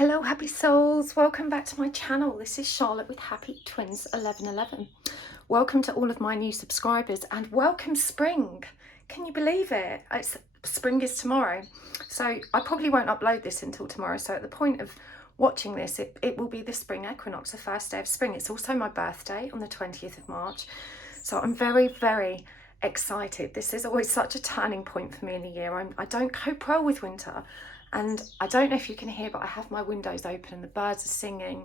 Hello happy souls, welcome back to my channel. This is Charlotte with Happy Twins 1111. Welcome to all of my new subscribers and welcome spring. Can you believe it? Spring is tomorrow, so I probably won't upload this until tomorrow, so at the point of watching this it will be the spring equinox, the first day of spring. It's also my birthday on the 20th of March, so I'm very excited. This is always such a turning point for me in the year. I don't cope well with winter. And I don't know if you can hear, but I have my windows open and the birds are singing,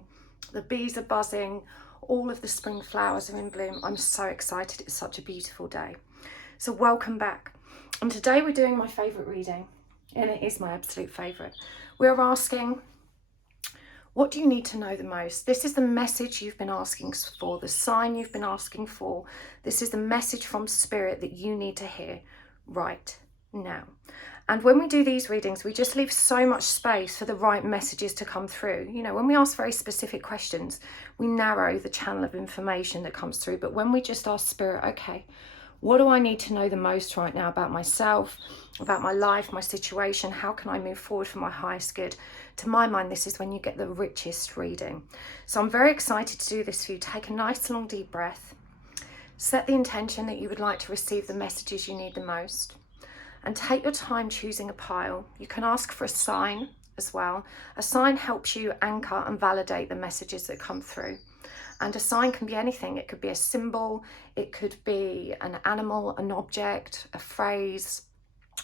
the bees are buzzing, all of the spring flowers are in bloom. I'm so excited. It's such a beautiful day. So welcome back. And today we're doing my favourite reading, and it is my absolute favourite. We're asking, what do you need to know the most? This is the message you've been asking for, the sign you've been asking for. This is the message from Spirit that you need to hear right now. And when we do these readings, we just leave so much space for the right messages to come through. You know, when we ask very specific questions, we narrow the channel of information that comes through. But when we just ask Spirit, okay, what do I need to know the most right now about myself, about my life, my situation? How can I move forward for my highest good? To my mind, this is when you get the richest reading. So I'm very excited to do this for you. Take a nice long deep breath. Set the intention that you would like to receive the messages you need the most. And take your time choosing a pile. You can ask for a sign as well. A sign helps you anchor and validate the messages that come through. And a sign can be anything. It could be a symbol, it could be an animal, an object, a phrase,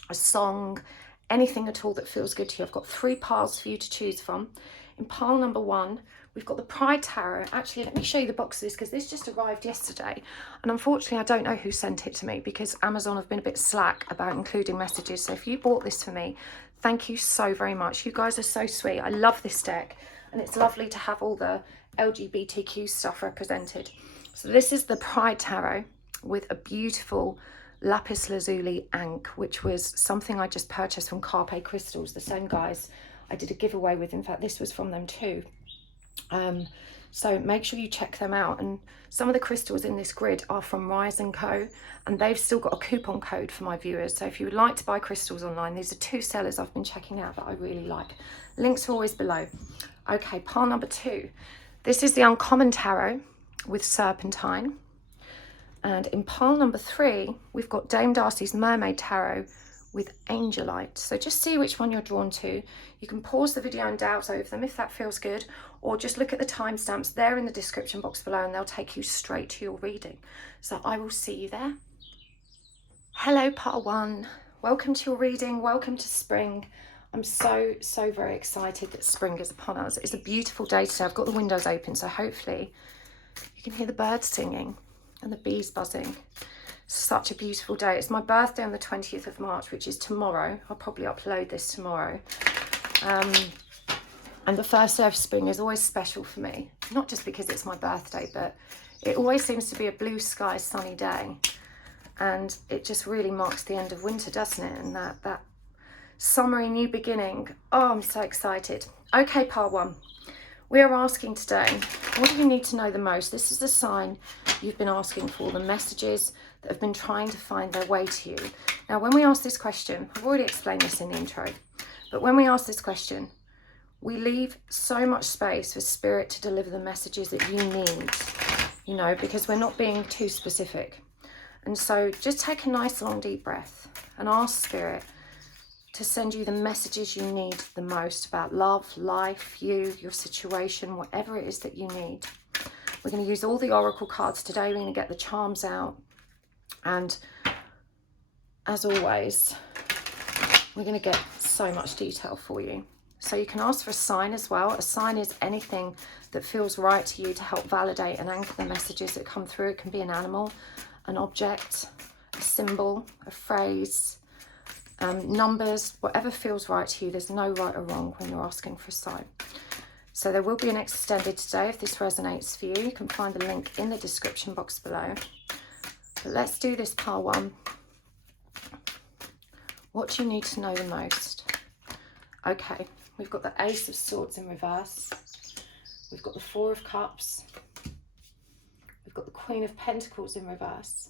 a song, anything at all that feels good to you. I've got 3 piles for you to choose from. In pile number 1, we've got the Pride Tarot. Actually, let me show you the box of this, because this just arrived yesterday. And unfortunately, I don't know who sent it to me, because Amazon have been a bit slack about including messages. So if you bought this for me, thank you so very much. You guys are so sweet. I love this deck. And it's lovely to have all the LGBTQ stuff represented. So this is the Pride Tarot with a beautiful lapis lazuli ankh, which was something I just purchased from Carpe Crystals, the same guys I did a giveaway with. In fact, this was from them too. So make sure you check them out. And some of the crystals in this grid are from Rise & Co, and they've still got a coupon code for my viewers. So if you would like to buy crystals online, these are 2 sellers I've been checking out that I really like. Links are always below. Okay, pile number 2. This is the Uncommon Tarot with Serpentine. And in pile number 3, we've got Dame Darcy's Mermaid Tarot with Angelite. So just see which one you're drawn to. You can pause the video and douse over them if that feels good, or just look at the timestamps there in the description box below and they'll take you straight to your reading. So I will see you there. Hello, part 1. Welcome to your reading. Welcome to spring. I'm so very excited that spring is upon us. It's a beautiful day today. I've got the windows open, so hopefully you can hear the birds singing and the bees buzzing. Such a beautiful day. It's my birthday on the 20th of March, which is tomorrow. I'll probably upload this tomorrow. And the first day of spring is always special for me. Not just because it's my birthday, but it always seems to be a blue sky, sunny day. And it just really marks the end of winter, doesn't it? And that summery new beginning. Oh, I'm so excited. Okay, part 1. We are asking today, what do you need to know the most? This is the sign you've been asking for, the messages that have been trying to find their way to you. Now, when we ask this question, I've already explained this in the intro, but when we ask this question, we leave so much space for Spirit to deliver the messages that you need, you know, because we're not being too specific. And so just take a nice long deep breath and ask Spirit to send you the messages you need the most about love, life, you, your situation, whatever it is that you need. We're going to use all the oracle cards today. We're going to get the charms out. And as always, we're going to get so much detail for you. So you can ask for a sign as well. A sign is anything that feels right to you to help validate and anchor the messages that come through. It can be an animal, an object, a symbol, a phrase, numbers, whatever feels right to you. There's no right or wrong when you're asking for a sign. So there will be an extended today if this resonates for you. You can find the link in the description box below. But let's do this, part 1. What do you need to know the most? Okay, we've got the Ace of Swords in reverse. We've got the 4 of Cups. We've got the Queen of Pentacles in reverse.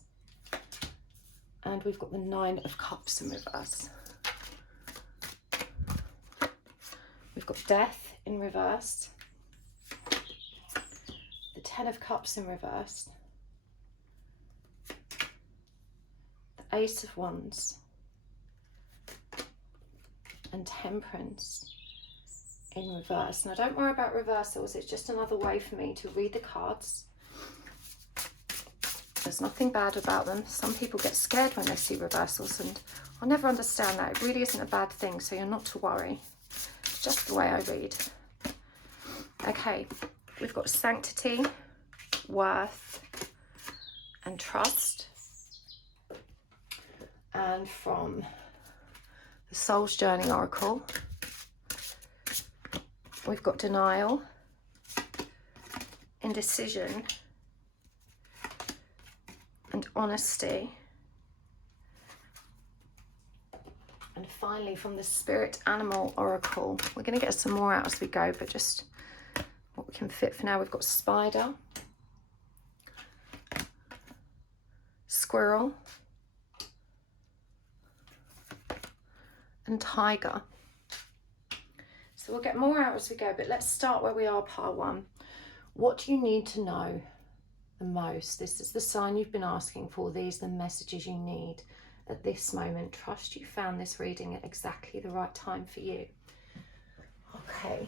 And we've got the 9 of Cups in reverse. We've got Death in reverse, the Ten of Cups in reverse, the Ace of Wands, and Temperance in reverse. Now don't worry about reversals, it's just another way for me to read the cards. There's nothing bad about them. Some people get scared when they see reversals, and I'll never understand that. It really isn't a bad thing, so you're not to worry. It's just the way I read. Okay, we've got Sanctity, Worth, and Trust. And from the Soul's Journey Oracle, we've got Denial, Indecision, and Honesty. And finally, from the Spirit Animal Oracle, we're going to get some more out as we go, but just what we can fit for now. We've got Spider, Squirrel, and Tiger. So we'll get more out as we go, but let's start where we are, part one. What do you need to know the most? This is the sign you've been asking for. These are the messages you need at this moment. Trust you found this reading at exactly the right time for you. Okay.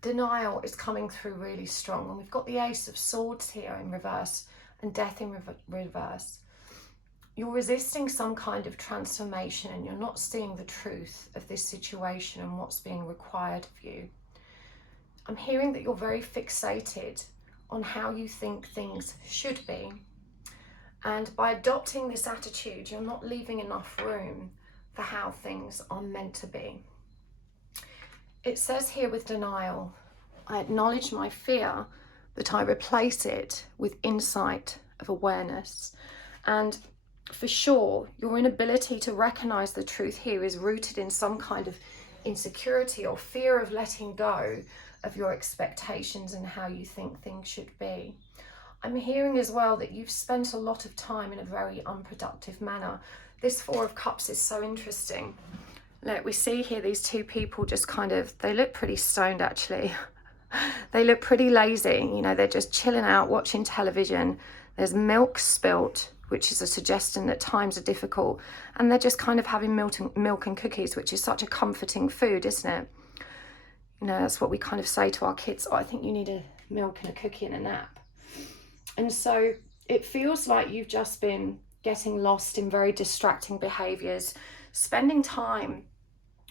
Denial is coming through really strong, and we've got the Ace of Swords here in reverse and Death in reverse. You're resisting some kind of transformation, and you're not seeing the truth of this situation and what's being required of you. I'm hearing that you're very fixated on how you think things should be. And by adopting this attitude, you're not leaving enough room for how things are meant to be. It says here with denial, I acknowledge my fear, but I replace it with insight of awareness. And for sure, your inability to recognize the truth here is rooted in some kind of insecurity or fear of letting go of your expectations and how you think things should be. I'm hearing as well that you've spent a lot of time in a very unproductive manner. This Four of Cups is so interesting. Look, we see here these two people just kind of, they look pretty stoned actually. They look pretty lazy, you know, they're just chilling out, watching television. There's milk spilt, which is a suggestion that times are difficult, and they're just kind of having milk and cookies, which is such a comforting food, isn't it? You know, that's what we kind of say to our kids, oh, I think you need a milk and a cookie and a nap. And so it feels like you've just been getting lost in very distracting behaviours, spending time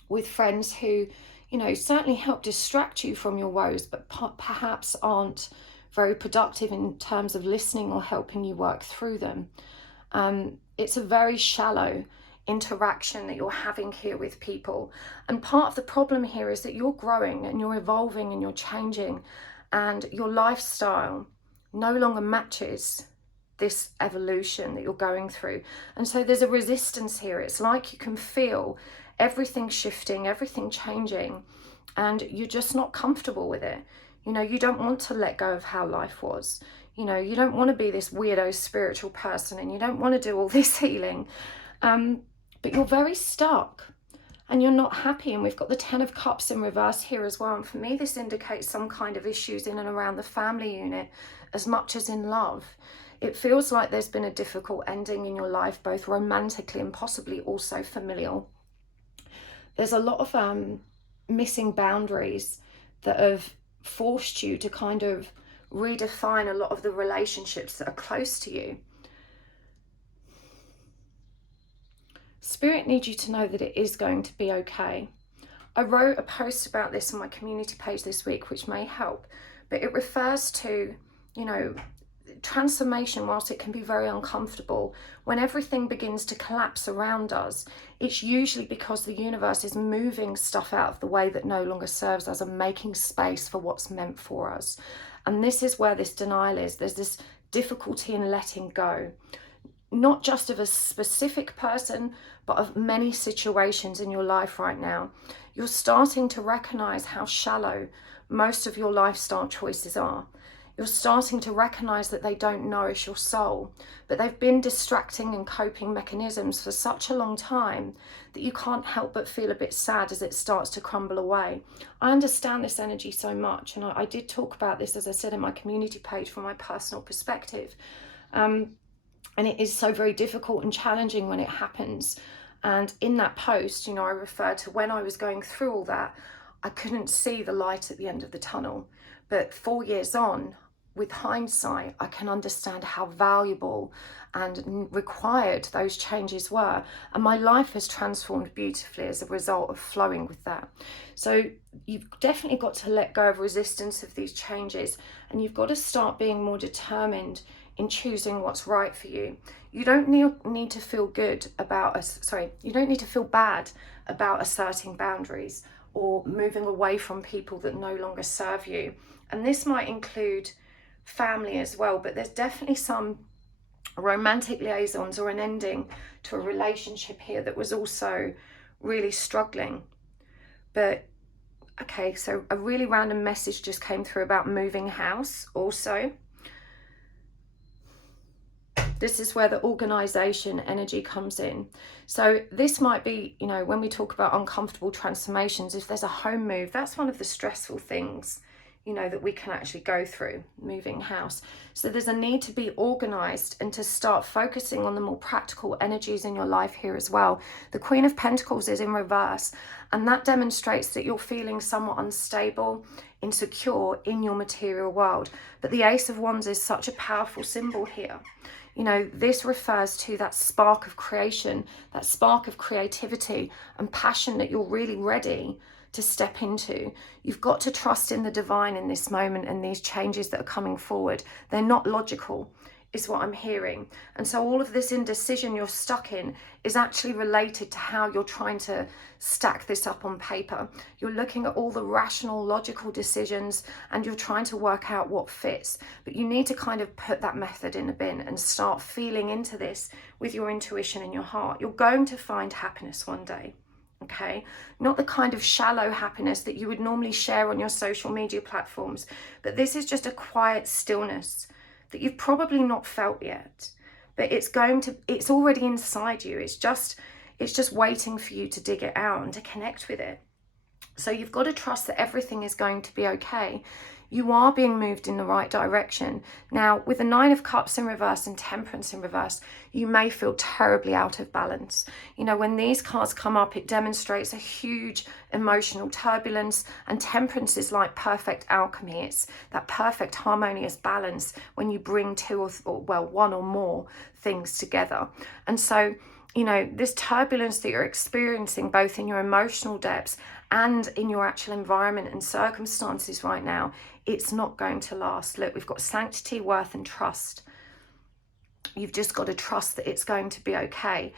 with friends who, you know, certainly help distract you from your woes, but perhaps aren't very productive in terms of listening or helping you work through them. It's a very shallow interaction that you're having here with people. And part of the problem here is that you're growing and you're evolving and you're changing, and your lifestyle no longer matches this evolution that you're going through. And so there's a resistance here. It's like you can feel everything shifting, everything changing, and you're just not comfortable with it. You know, you don't want to let go of how life was. You know, you don't want to be this weirdo spiritual person, and you don't want to do all this healing. But you're very stuck and you're not happy. And we've got the Ten of Cups in reverse here as well. And for me, this indicates some kind of issues in and around the family unit as much as in love. It feels like there's been a difficult ending in your life, both romantically and possibly also familial. There's a lot of missing boundaries that have forced you to kind of redefine a lot of the relationships that are close to you. Spirit needs you to know that it is going to be okay. I wrote a post about this on my community page this week, which may help, but it refers to, you know, transformation. Whilst it can be very uncomfortable, when everything begins to collapse around us, it's usually because the universe is moving stuff out of the way that no longer serves us and making space for what's meant for us. And this is where this denial is. There's this difficulty in letting go, not just of a specific person, but of many situations in your life right now. You're starting to recognize how shallow most of your lifestyle choices are. You're starting to recognize that they don't nourish your soul, but they've been distracting and coping mechanisms for such a long time that you can't help but feel a bit sad as it starts to crumble away. I understand this energy so much, and I did talk about this, as I said, in my community page from my personal perspective. And it is so very difficult and challenging when it happens. And in that post, I refer to when I was going through all that, I couldn't see the light at the end of the tunnel. But 4 years on, with hindsight, I can understand how valuable and required those changes were. And my life has transformed beautifully as a result of flowing with that. So you've definitely got to let go of resistance of these changes, and you've got to start being more determined in choosing what's right for you. You don't need to feel good about you don't need to feel bad about asserting boundaries or moving away from people that no longer serve you. And this might include family as well, but there's definitely some romantic liaisons or an ending to a relationship here that was also really struggling. But okay, so a really random message just came through about moving house also. This is where the organization energy comes in. So this might be, when we talk about uncomfortable transformations, if there's a home move, that's one of the stressful things, that we can actually go through, moving house. So there's a need to be organized and to start focusing on the more practical energies in your life here as well. The Queen of Pentacles is in reverse, and that demonstrates that you're feeling somewhat unstable, insecure in your material world. But the Ace of Wands is such a powerful symbol here. This refers to that spark of creation, that spark of creativity and passion that you're really ready to step into. You've got to trust in the divine in this moment, and these changes that are coming forward, they're not logical, is what I'm hearing. And so all of this indecision you're stuck in is actually related to how you're trying to stack this up on paper. You're looking at all the rational, logical decisions, and you're trying to work out what fits. But you need to kind of put that method in a bin and start feeling into this with your intuition and your heart. You're going to find happiness one day. Okay, not the kind of shallow happiness that you would normally share on your social media platforms, but this is just a quiet stillness that you've probably not felt yet, but it's already inside you. It's just waiting for you to dig it out and to connect with it. So you've got to trust that everything is going to be okay. You are being moved in the right direction. Now, with the Nine of Cups in reverse and Temperance in reverse, you may feel terribly out of balance. When these cards come up, it demonstrates a huge emotional turbulence, and Temperance is like perfect alchemy. It's that perfect harmonious balance when you bring one or more things together. And so, this turbulence that you're experiencing both in your emotional depths and in your actual environment and circumstances right now, it's not going to last. Look, we've got sanctity, worth, and trust. You've just got to trust that it's going to be okay.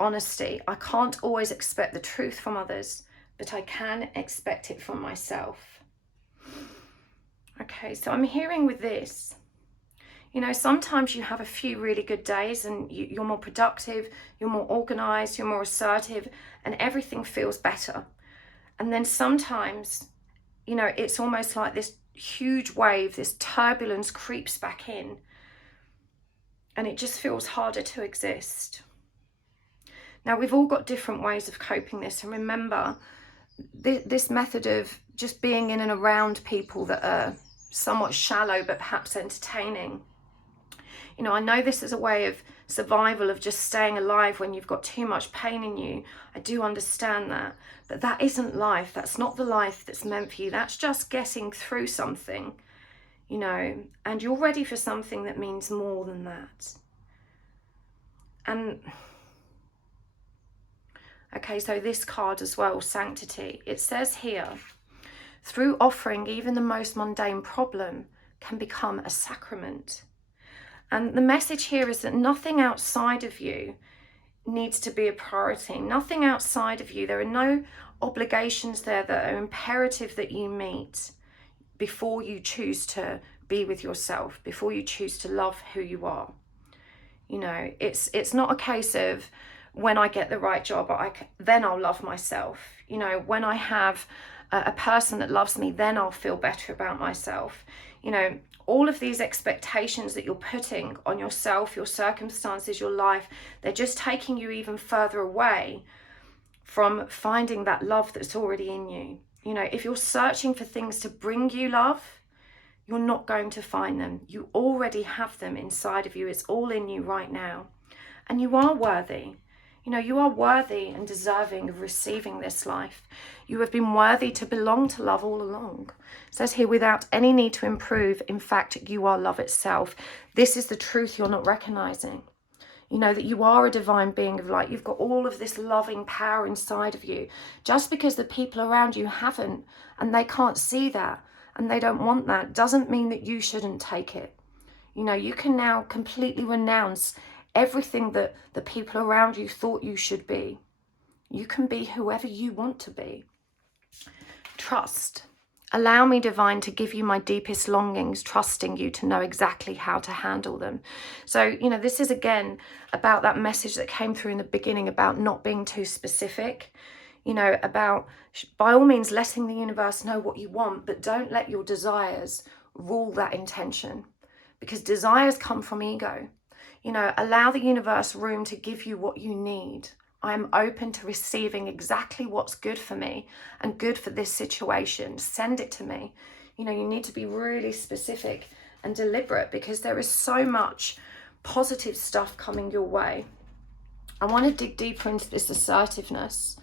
Honesty. I can't always expect the truth from others, but I can expect it from myself. Okay, so I'm hearing with this, sometimes you have a few really good days and you're more productive, you're more organized, you're more assertive, and everything feels better. And then sometimes, it's almost like this huge wave, this turbulence creeps back in, and it just feels harder to exist. Now, we've all got different ways of coping this, and remember, this method of just being in and around people that are somewhat shallow but perhaps entertaining. I know this is a way of survival, of just staying alive when you've got too much pain in you. I do understand that, but that isn't life. That's not the life that's meant for you. That's just getting through something, and you're ready for something that means more than that. And okay, so this card as well, sanctity. It says here, through offering, even the most mundane problem can become a sacrament. And the message here is that nothing outside of you needs to be a priority. Nothing outside of you. There are no obligations there that are imperative that you meet before you choose to be with yourself, before you choose to love who you are. It's not a case of when I get the right job, then I'll love myself. When I have a person that loves me, then I'll feel better about myself. You know, all of these expectations that you're putting on yourself, your circumstances, your life, they're just taking you even further away from finding that love that's already in you. You know, if you're searching for things to bring you love, you're not going to find them. You already have them inside of you. It's all in you right now. And you are worthy. You know, you are worthy and deserving of receiving this life. You have been worthy to belong to love all along. It says here, without any need to improve, in fact, you are love itself. This is the truth you're not recognizing. You know, that you are a divine being of light. You've got all of this loving power inside of you. Just because the people around you haven't, and they can't see that, and they don't want that, doesn't mean that you shouldn't take it. You know, you can now completely renounce everything that the people around you thought you should be. You can be whoever you want to be. Trust. Allow me, divine, to give you my deepest longings, trusting you to know exactly how to handle them. So, you know, this is again about that message that came through in the beginning about not being too specific, you know, about by all means letting the universe know what you want, but don't let your desires rule that intention, because desires come from ego. You know, allow the universe room to give you what you need. I am open to receiving exactly what's good for me and good for this situation. Send it to me. You know, you need to be really specific and deliberate, because there is so much positive stuff coming your way. I want to dig deeper into this assertiveness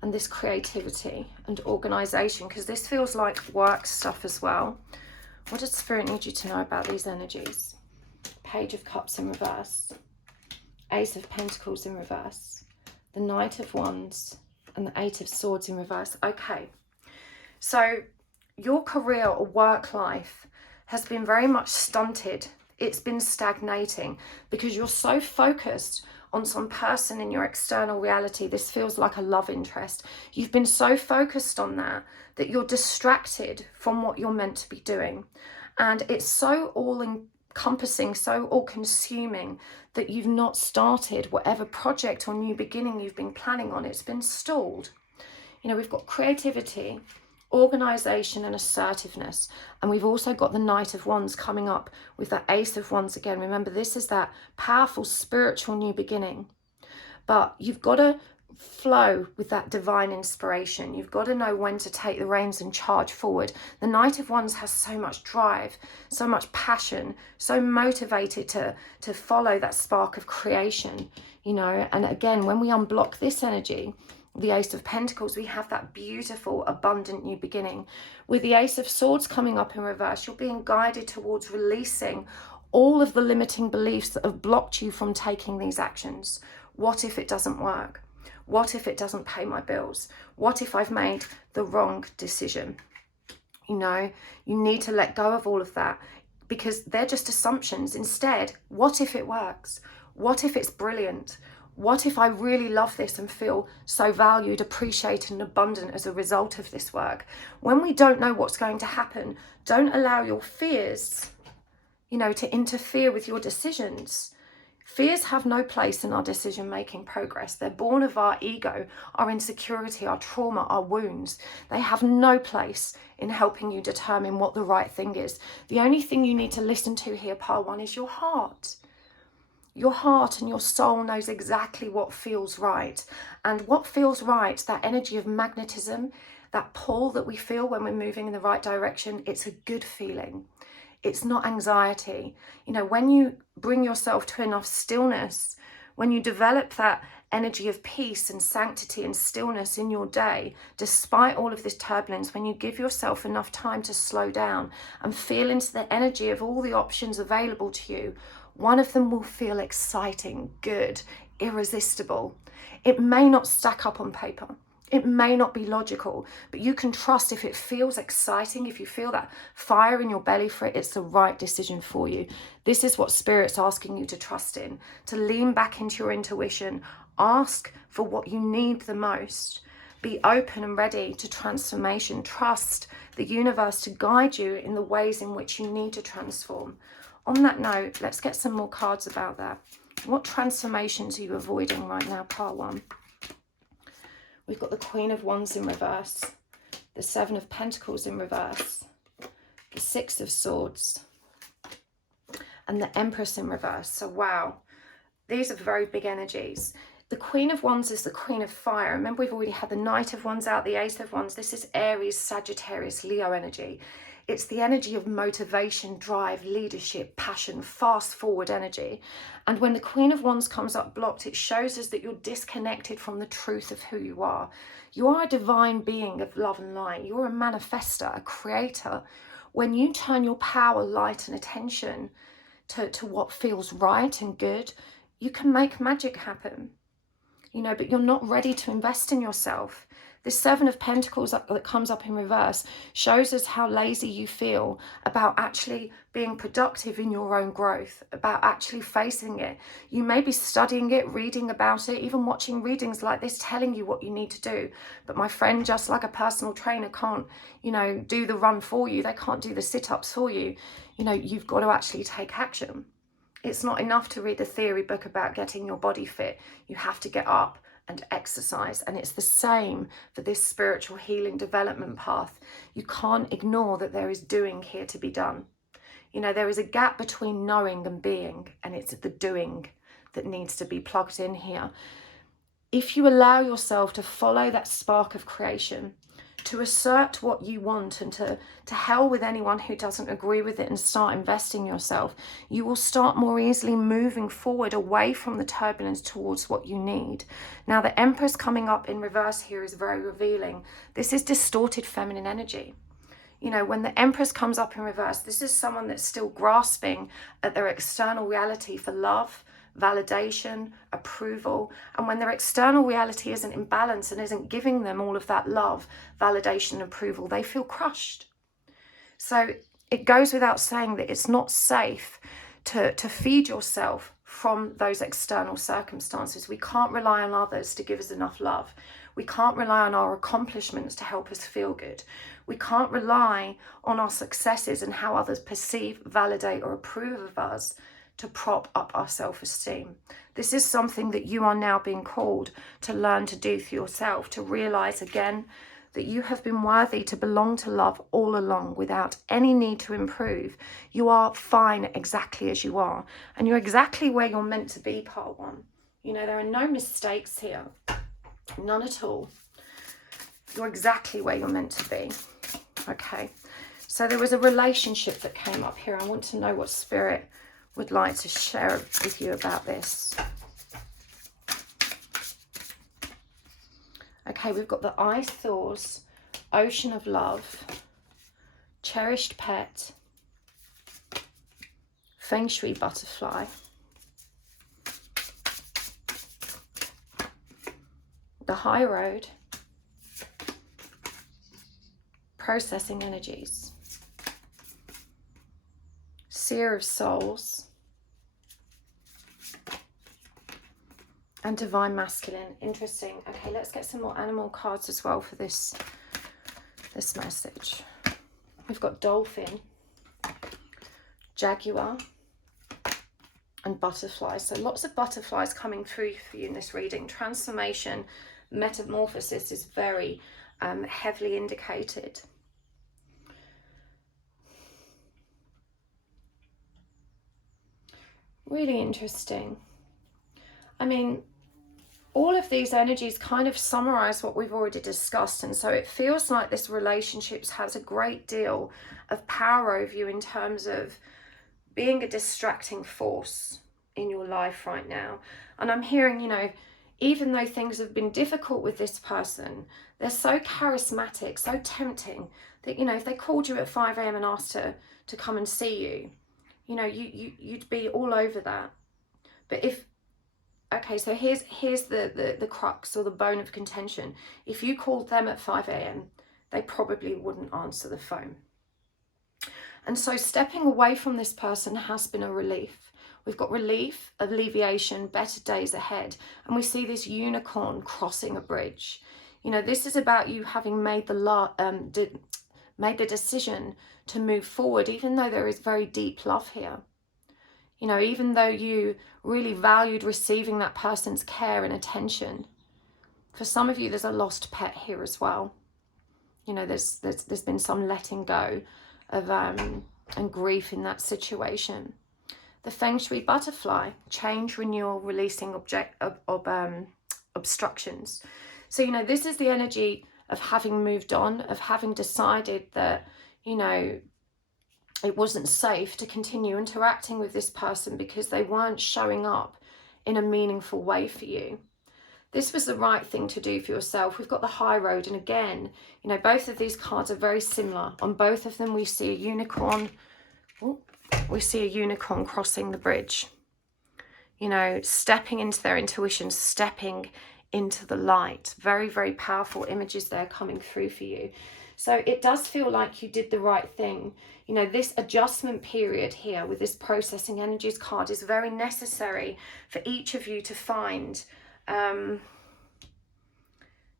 and this creativity and organization, because this feels like work stuff as well. What does Spirit need you to know about these energies? Page of Cups in reverse, Ace of Pentacles in reverse, the Knight of Wands, and the Eight of Swords in reverse. Okay, so your career or work life has been very much stunted. It's been stagnating because you're so focused on some person in your external reality. This feels like a love interest. You've been so focused on that that you're distracted from what you're meant to be doing. And it's so all-encompassing, so all-consuming that you've not started whatever project or new beginning you've been planning on. It's been stalled. You know, we've got creativity, organization and assertiveness, and we've also got the Knight of Wands coming up with that Ace of Wands again. Remember, this is that powerful spiritual new beginning, but you've got to flow with that divine inspiration. You've got to know when to take the reins and charge forward. The Knight of Wands has so much drive, so much passion, so motivated to follow that spark of creation, you know. And again, when we unblock this energy, the Ace of Pentacles, we have that beautiful, abundant new beginning. With the Ace of Swords coming up in reverse, you're being guided towards releasing all of the limiting beliefs that have blocked you from taking these actions. What if it doesn't work? What if it doesn't pay my bills? What if I've made the wrong decision? You know, you need to let go of all of that, because they're just assumptions. Instead, what if it works? What if it's brilliant? What if I really love this and feel so valued, appreciated and abundant as a result of this work? When we don't know what's going to happen, don't allow your fears, you know, to interfere with your decisions. Fears have no place in our decision-making progress. They're born of our ego, our insecurity, our trauma, our wounds. They have no place in helping you determine what the right thing is. The only thing you need to listen to here, Pile 1, is your heart. Your heart and your soul knows exactly what feels right. And what feels right, that energy of magnetism, that pull that we feel when we're moving in the right direction, it's a good feeling. It's not anxiety. You know, when you bring yourself to enough stillness, when you develop that energy of peace and sanctity and stillness in your day, despite all of this turbulence, when you give yourself enough time to slow down and feel into the energy of all the options available to you, one of them will feel exciting, good, irresistible. It may not stack up on paper. It may not be logical, but you can trust if it feels exciting, if you feel that fire in your belly for it, it's the right decision for you. This is what Spirit's asking you to trust in, to lean back into your intuition, ask for what you need the most, be open and ready to transformation, trust the universe to guide you in the ways in which you need to transform. On that note, let's get some more cards about that. What transformations are you avoiding right now, Pile 1? We've got the Queen of Wands in reverse, the Seven of Pentacles in reverse, the Six of Swords, and the Empress in reverse. So wow, these are very big energies. The Queen of Wands is the Queen of Fire. Remember, we've already had the Knight of Wands out, the Ace of Wands. This is Aries, Sagittarius, Leo energy. It's the energy of motivation, drive, leadership, passion, fast forward energy. And when the Queen of Wands comes up blocked, it shows us that you're disconnected from the truth of who you are. You are a divine being of love and light. You're a manifester, a creator. When you turn your power, light, and attention to what feels right and good, you can make magic happen. You know, but you're not ready to invest in yourself. This Seven of Pentacles that comes up in reverse shows us how lazy you feel about actually being productive in your own growth, about actually facing it. You may be studying it, reading about it, even watching readings like this telling you what you need to do. But my friend, just like a personal trainer can't, you know, do the run for you. They can't do the sit-ups for you. You know, you've got to actually take action. It's not enough to read a theory book about getting your body fit. You have to get up and exercise. And it's the same for this spiritual healing development path. You can't ignore that there is doing here to be done. You know, there is a gap between knowing and being, and it's the doing that needs to be plugged in here. If you allow yourself to follow that spark of creation, to assert what you want, and to hell with anyone who doesn't agree with it, and start investing yourself, you will start more easily moving forward away from the turbulence towards what you need. Now, the Empress coming up in reverse here is very revealing. This is distorted feminine energy. You know, when the Empress comes up in reverse, this is someone that's still grasping at their external reality for love, validation, approval. And when their external reality isn't in balance and isn't giving them all of that love, validation, and approval, they feel crushed. So it goes without saying that it's not safe to feed yourself from those external circumstances. We can't rely on others to give us enough love. We can't rely on our accomplishments to help us feel good. We can't rely on our successes and how others perceive, validate, or approve of us to prop up our self-esteem. This is something that you are now being called to learn to do for yourself, to realize again that you have been worthy to belong to love all along without any need to improve. You are fine exactly as you are, and you're exactly where you're meant to be, part one. You know, there are no mistakes here, none at all. You're exactly where you're meant to be. Okay, so there was a relationship that came up here. I want to know what Spirit would like to share with you about this. Okay, we've got the Ice Thaws, Ocean of Love, Cherished Pet, Feng Shui Butterfly, the High Road, Processing Energies, Seer of Souls, and Divine Masculine. Interesting. Okay, let's get some more animal cards as well for this message. We've got Dolphin, Jaguar, and Butterfly. So lots of butterflies coming through for you in this reading. Transformation, metamorphosis is very heavily indicated. Really interesting. I mean, all of these energies kind of summarize what we've already discussed, and so it feels like this relationship has a great deal of power over you in terms of being a distracting force in your life right now. And I'm hearing, you know, even though things have been difficult with this person, they're so charismatic, so tempting that, you know, if they called you at 5 a.m. and asked to come and see you, you know, you'd be all over that. But if, okay, so here's the crux or the bone of contention. If you called them at 5 a.m, they probably wouldn't answer the phone. And so stepping away from this person has been a relief. We've got relief, alleviation, better days ahead. And we see this unicorn crossing a bridge. You know, this is about you having made the decision to move forward, even though there is very deep love here. You know, even though you really valued receiving that person's care and attention. For some of you, there's a lost pet here as well. You know, there's been some letting go of and grief in that situation. The Feng Shui butterfly, change, renewal, releasing obstructions. So, you know, this is the energy of having moved on, of having decided that, you know, it wasn't safe to continue interacting with this person because they weren't showing up in a meaningful way for you. This was the right thing to do for yourself. We've got the high road, and again, you know, both of these cards are very similar. On both of them, we see a unicorn. Oh, we see a unicorn crossing the bridge. You know, stepping into their intuition, stepping into the light. Very, very powerful images there coming through for you. So it does feel like you did the right thing. You know, this adjustment period here with this processing energies card is very necessary for each of you to find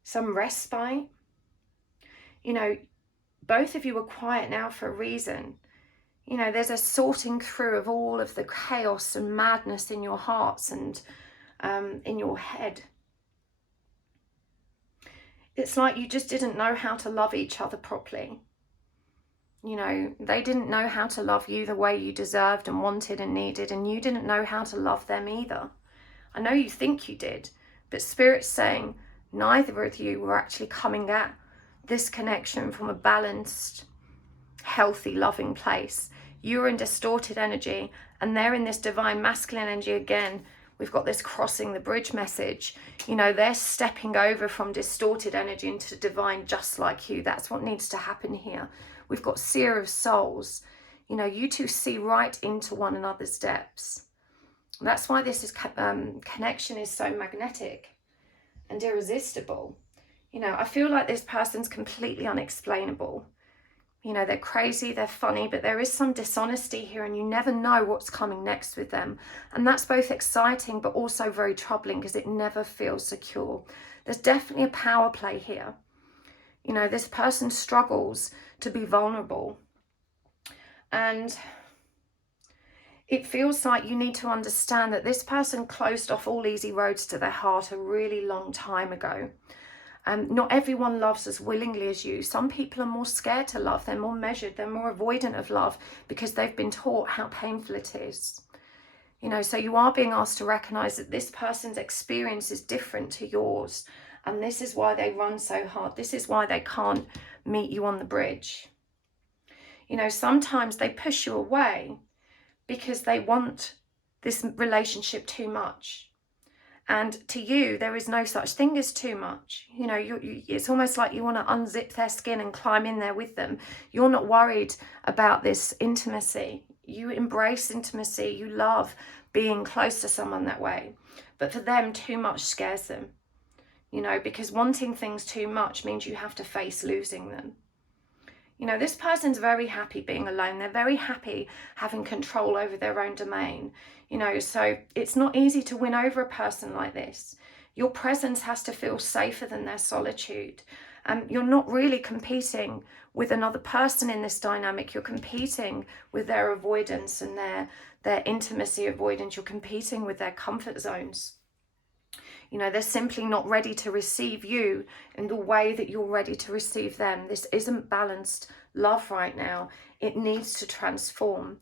some respite. You know, both of you are quiet now for a reason. You know, there's a sorting through of all of the chaos and madness in your hearts and in your head. It's like you just didn't know how to love each other properly. You know, they didn't know how to love you the way you deserved and wanted and needed, and you didn't know how to love them either. I know you think you did, but Spirit's saying neither of you were actually coming at this connection from a balanced, healthy, loving place. You're in distorted energy, and they're in this divine masculine energy again. We've got this crossing the bridge message. You know, they're stepping over from distorted energy into divine, just like you. That's what needs to happen here. We've got seer of souls. You know, you two see right into one another's depths. That's why this is connection is so magnetic and irresistible. You know, I feel like this person's completely unexplainable. You know, they're crazy, they're funny, but there is some dishonesty here, and you never know what's coming next with them. And that's both exciting but also very troubling because it never feels secure. There's definitely a power play here. You know, this person struggles to be vulnerable. And it feels like you need to understand that this person closed off all easy roads to their heart a really long time ago. Not everyone loves as willingly as you. Some people are more scared to love. They're more measured. They're more avoidant of love because they've been taught how painful it is. You know, so you are being asked to recognize that this person's experience is different to yours. And this is why they run so hard. This is why they can't meet you on the bridge. You know, sometimes they push you away because they want this relationship too much. And to you, there is no such thing as too much. You know, it's almost like you want to unzip their skin and climb in there with them. You're not worried about this intimacy. You embrace intimacy. You love being close to someone that way. But for them, too much scares them. You know, because wanting things too much means you have to face losing them. You know, this person's very happy being alone. They're very happy having control over their own domain. You know, so it's not easy to win over a person like this. Your presence has to feel safer than their solitude. You're not really competing with another person in this dynamic. You're competing with their avoidance and their intimacy avoidance. You're competing with their comfort zones. You know, they're simply not ready to receive you in the way that you're ready to receive them. This isn't balanced love right now. It needs to transform.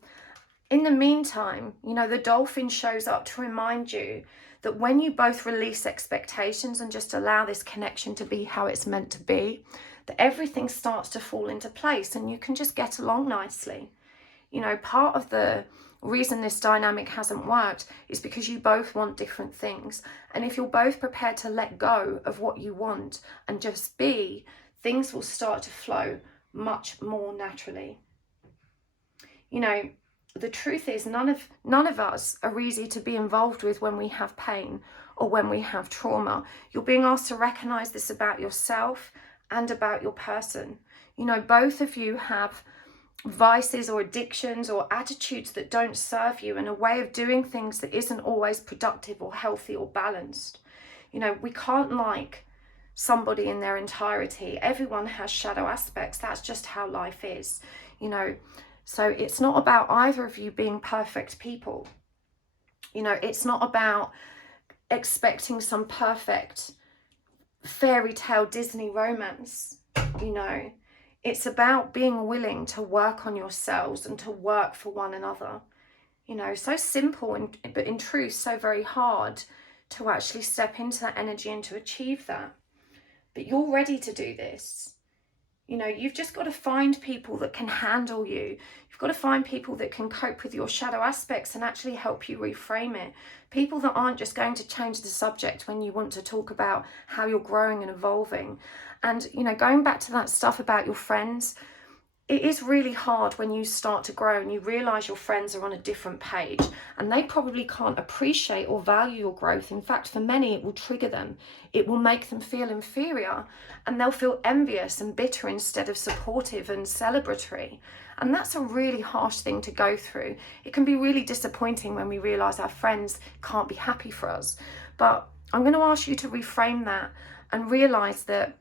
In the meantime, you know, the dolphin shows up to remind you that when you both release expectations and just allow this connection to be how it's meant to be, that everything starts to fall into place and you can just get along nicely. You know, part of the reason this dynamic hasn't worked is because you both want different things. And if you're both prepared to let go of what you want and just be, things will start to flow much more naturally. You know, the truth is none of us are easy to be involved with when we have pain or when we have trauma. You're being asked to recognize this about yourself and about your person. You know, both of you have vices or addictions or attitudes that don't serve you, and a way of doing things that isn't always productive or healthy or balanced. You know, we can't like somebody in their entirety. Everyone has shadow aspects. That's just how life is, you know. So it's not about either of you being perfect people. You know, it's not about expecting some perfect fairy tale Disney romance. you know. It's about being willing to work on yourselves and to work for one another. You know, so simple, but in truth, so very hard to actually step into that energy and to achieve that. But you're ready to do this. You know, you've just got to find people that can handle you. You've got to find people that can cope with your shadow aspects and actually help you reframe it. People that aren't just going to change the subject when you want to talk about how you're growing and evolving. And, you know, going back to that stuff about your friends, it is really hard when you start to grow and you realise your friends are on a different page and they probably can't appreciate or value your growth. In fact, for many, it will trigger them. It will make them feel inferior and they'll feel envious and bitter instead of supportive and celebratory. And that's a really harsh thing to go through. It can be really disappointing when we realise our friends can't be happy for us. But I'm going to ask you to reframe that and realise that,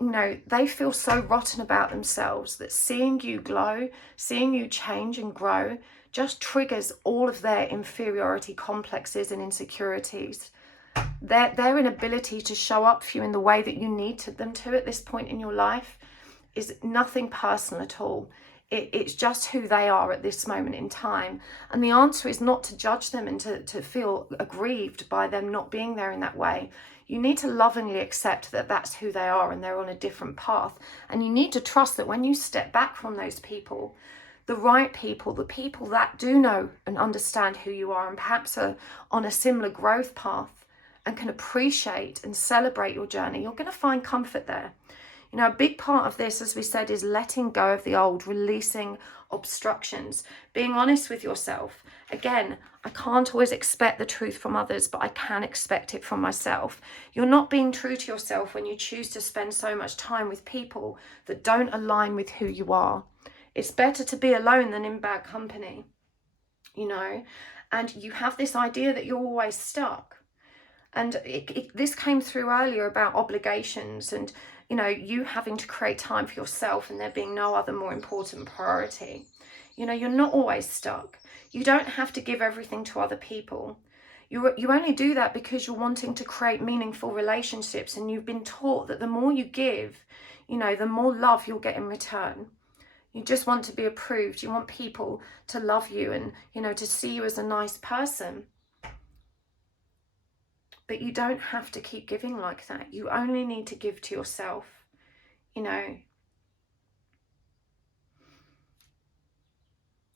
you know, they feel so rotten about themselves that seeing you glow, seeing you change and grow just triggers all of their inferiority complexes and insecurities. Their inability to show up for you in the way that you need them to at this point in your life is nothing personal at all. It's just who they are at this moment in time. And the answer is not to judge them and to feel aggrieved by them not being there in that way. You need to lovingly accept that that's who they are and they're on a different path. And you need to trust that when you step back from those people, the right people, the people that do know and understand who you are and perhaps are on a similar growth path and can appreciate and celebrate your journey, you're going to find comfort there. You know, a big part of this, as we said, is letting go of the old, releasing obstructions, being honest with yourself. Again, I can't always expect the truth from others, but I can expect it from myself. You're not being true to yourself when you choose to spend so much time with people that don't align with who you are. It's better to be alone than in bad company, you know, and you have this idea that you're always stuck. And this came through earlier about obligations and, you know, you having to create time for yourself and there being no other more important priority. You know, you're not always stuck. You don't have to give everything to other people. You only do that because you're wanting to create meaningful relationships and you've been taught that the more you give, you know, the more love you'll get in return. You just want to be approved. You want people to love you and, you know, to see you as a nice person. But you don't have to keep giving like that. You only need to give to yourself, you know.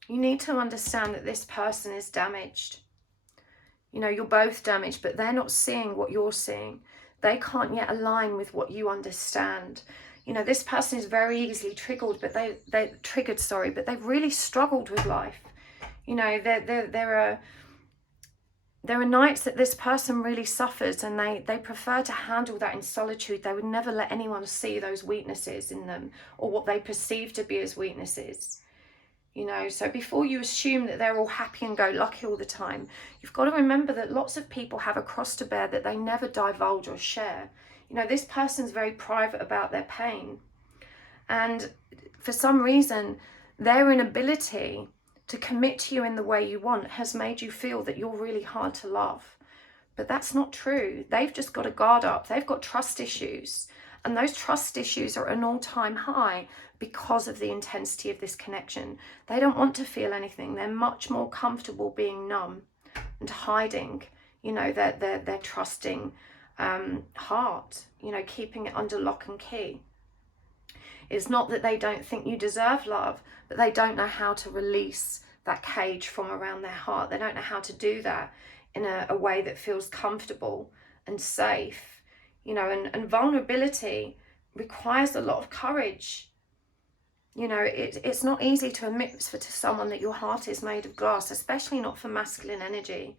You need to understand that this person is damaged. You know, you're both damaged, but they're not seeing what you're seeing. They can't yet align with what you understand. You know, this person is very easily triggered, but they've really struggled with life. You know, there are nights that this person really suffers and they prefer to handle that in solitude. They would never let anyone see those weaknesses in them or what they perceive to be as weaknesses. You know, so before you assume that they're all happy and go lucky all the time, you've got to remember that lots of people have a cross to bear that they never divulge or share. You know, this person's very private about their pain. And for some reason, their inability to commit to you in the way you want has made you feel that you're really hard to love. But that's not true. They've just got a guard up. They've got trust issues. And those trust issues are at an all-time high because of the intensity of this connection. They don't want to feel anything. They're much more comfortable being numb and hiding, you know, their trusting heart, you know, keeping it under lock and key. It's not that they don't think you deserve love, but they don't know how to release that cage from around their heart. They don't know how to do that in a way that feels comfortable and safe. You know, and vulnerability requires a lot of courage. You know, it's not easy to admit to someone that your heart is made of glass, especially not for masculine energy.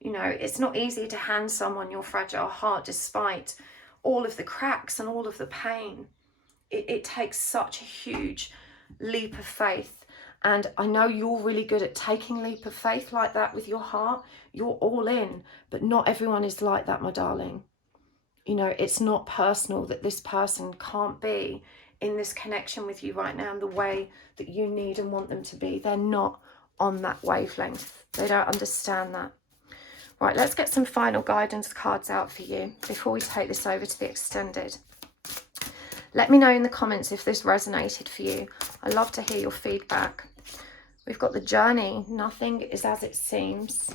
You know, it's not easy to hand someone your fragile heart despite all of the cracks and all of the pain. It takes such a huge leap of faith. And I know you're really good at taking leap of faith like that with your heart. You're all in, but not everyone is like that, my darling. You know, it's not personal that this person can't be in this connection with you right now in the way that you need and want them to be. They're not on that wavelength. They don't understand that. Right, let's get some final guidance cards out for you before we take this over to the extended. Let me know in the comments if this resonated for you. I love to hear your feedback. We've got the journey. Nothing is as it seems.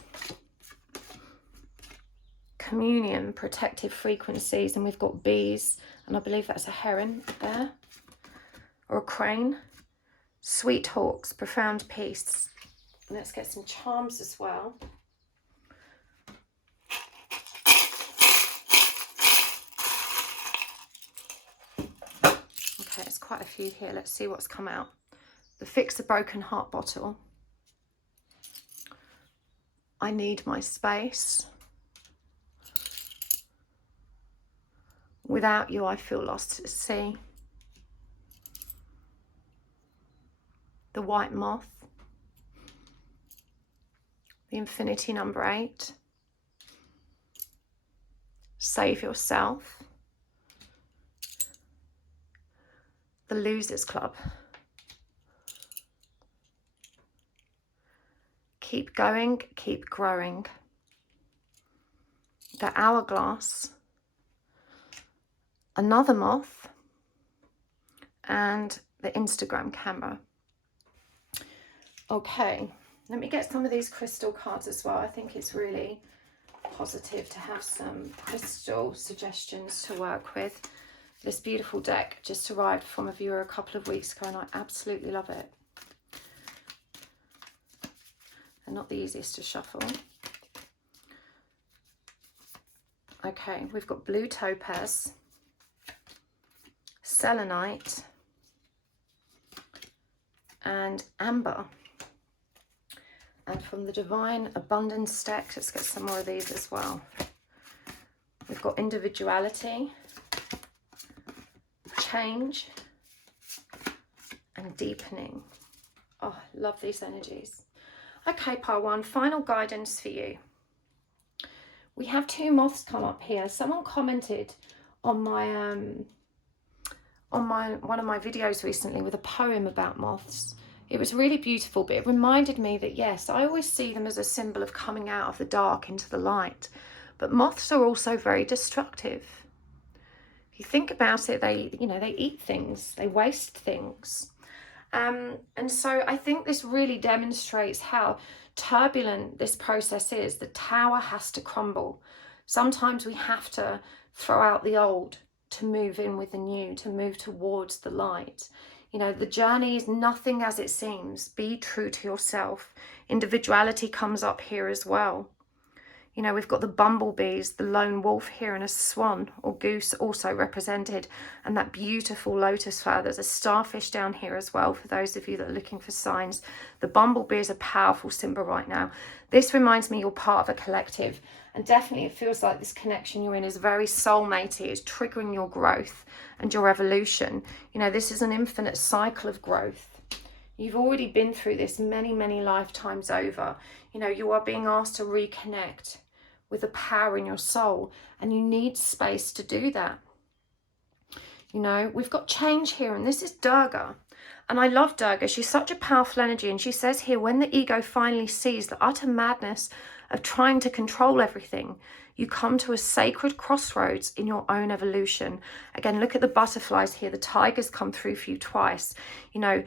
Communion, protective frequencies, and we've got bees, and I believe that's a heron there, or a crane. Sweet hawks, profound peace. Let's get some charms as well. Okay, there's quite a few here. Let's see what's come out. The Fix a Broken Heart bottle. I need my space. Without you, I feel lost at sea. The White Moth. The Infinity number 8. Save Yourself. The Losers Club. Keep going, keep growing. The Hourglass. Another Moth. And the Instagram camera. Okay, let me get some of these crystal cards as well. I think it's really positive to have some crystal suggestions to work with. This beautiful deck just arrived from a viewer a couple of weeks ago and I absolutely love it. They're not the easiest to shuffle. Okay, we've got blue topaz, selenite, and amber. And from the Divine Abundance deck, let's get some more of these as well. We've got individuality, change, and deepening. Oh, love these energies. Okay, pile one, final guidance for you. We have two moths come up here. Someone commented on my one of my videos recently with a poem about moths. It was really beautiful, but it reminded me that yes, I always see them as a symbol of coming out of the dark into the light. But moths are also very destructive. If you think about it, they eat things, they waste things. And so I think this really demonstrates how turbulent this process is. The tower has to crumble. Sometimes we have to throw out the old to move in with the new, to move towards the light. You know, the journey is nothing as it seems. Be true to yourself. Individuality comes up here as well. You know, we've got the bumblebees, the lone wolf here, and a swan or goose also represented, and that beautiful lotus flower. There's a starfish down here as well for those of you that are looking for signs. The bumblebee is a powerful symbol right now. This reminds me you're part of a collective, and definitely it feels like this connection you're in is very soulmatey. It's triggering your growth and your evolution. You know, this is an infinite cycle of growth. You've already been through this many, many lifetimes over. You know, you are being asked to reconnect with the power in your soul, and you need space to do that. You know, we've got change here, and this is Durga. And I love Durga. She's such a powerful energy. And she says here, when the ego finally sees the utter madness of trying to control everything, you come to a sacred crossroads in your own evolution. Again, look at the butterflies here. The tigers come through for you twice. You know,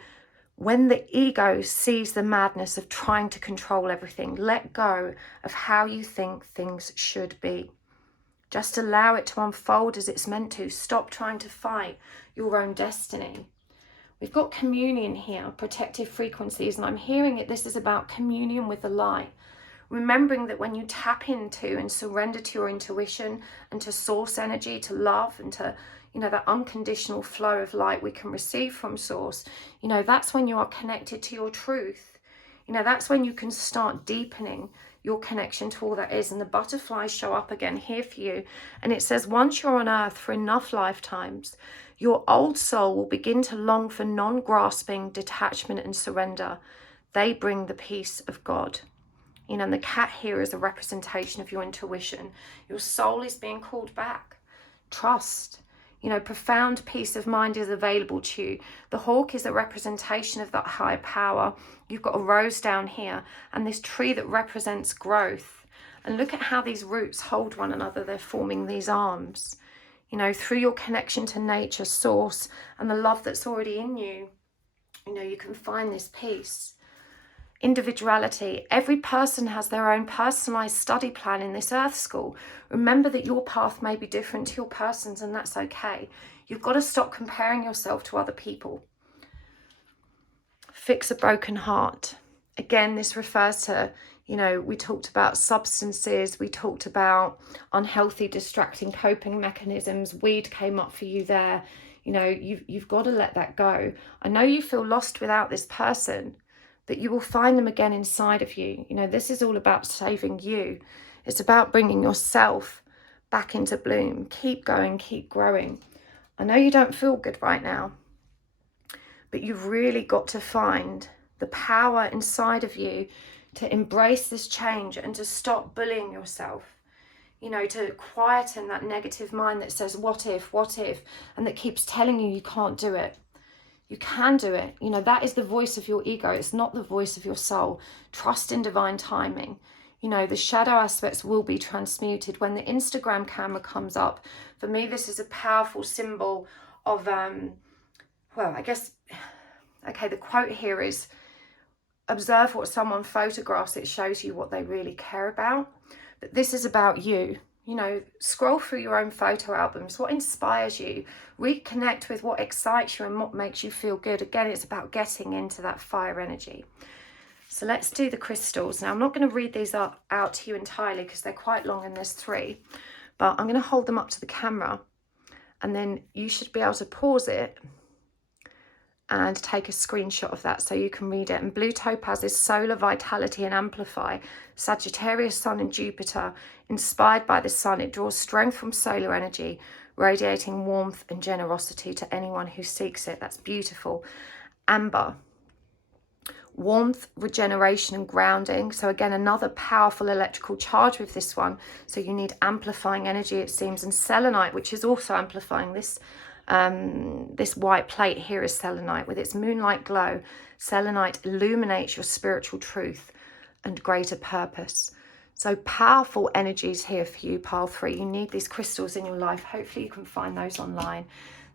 when the ego sees the madness of trying to control everything, let go of how you think things should be. Just allow it to unfold as it's meant to. Stop trying to fight your own destiny. We've got communion here, protective frequencies, and I'm hearing it. This is about communion with the light. Remembering that when you tap into and surrender to your intuition and to source energy, to love and to, you know, that unconditional flow of light we can receive from source, you know, that's when you are connected to your truth. You know, that's when you can start deepening your connection to all that is. And the butterflies show up again here for you. And it says, once you're on earth for enough lifetimes, your old soul will begin to long for non-grasping detachment and surrender. They bring the peace of God. You know, and the cat here is a representation of your intuition. Your soul is being called back. Trust. You know, profound peace of mind is available to you. The hawk is a representation of that higher power. You've got a rose down here and this tree that represents growth. And look at how these roots hold one another. They're forming these arms. you know, through your connection to nature, source, and the love that's already in you, you know, you can find this peace. Individuality. Every person has their own personalized study plan in this earth school. Remember that your path may be different to your person's, and that's okay. You've got to stop comparing yourself to other people. Fix a broken heart. Again, this refers to, you know, we talked about substances, we talked about unhealthy, distracting coping mechanisms. Weed came up for you there. You know, you've got to let that go. I know you feel lost without this person, but you will find them again inside of you. You know, this is all about saving you. It's about bringing yourself back into bloom. Keep going, keep growing. I know you don't feel good right now, but you've really got to find the power inside of you to embrace this change and to stop bullying yourself. You know, to quieten that negative mind that says, what if, and that keeps telling you you can't do it. You can do it. You know, that is the voice of your ego. It's not the voice of your soul. Trust in divine timing. You know, the shadow aspects will be transmuted. When the Instagram camera comes up, for me, this is a powerful symbol of, well, I guess, okay, the quote here is, observe what someone photographs. It shows you what they really care about. But this is about you. You know, scroll through your own photo albums. What inspires you? Reconnect with what excites you and what makes you feel good. Again, it's about getting into that fire energy. So let's do the crystals. Now, I'm not going to read these out to you entirely because they're quite long and there's 3. But I'm going to hold them up to the camera and then you should be able to pause it and take a screenshot of that so you can read it. And blue topaz is solar vitality and amplify. Sagittarius, Sun and Jupiter. Inspired by the sun, it draws strength from solar energy, radiating warmth and generosity to anyone who seeks it. That's beautiful. Amber, warmth, regeneration and grounding. So again, another powerful electrical charge with this one. So you need amplifying energy, it seems. And selenite, which is also amplifying this. This white plate here is selenite with its moonlight glow. Selenite illuminates your spiritual truth and greater purpose. So powerful energies here for you, pile 3. You need these crystals in your life. Hopefully you can find those online.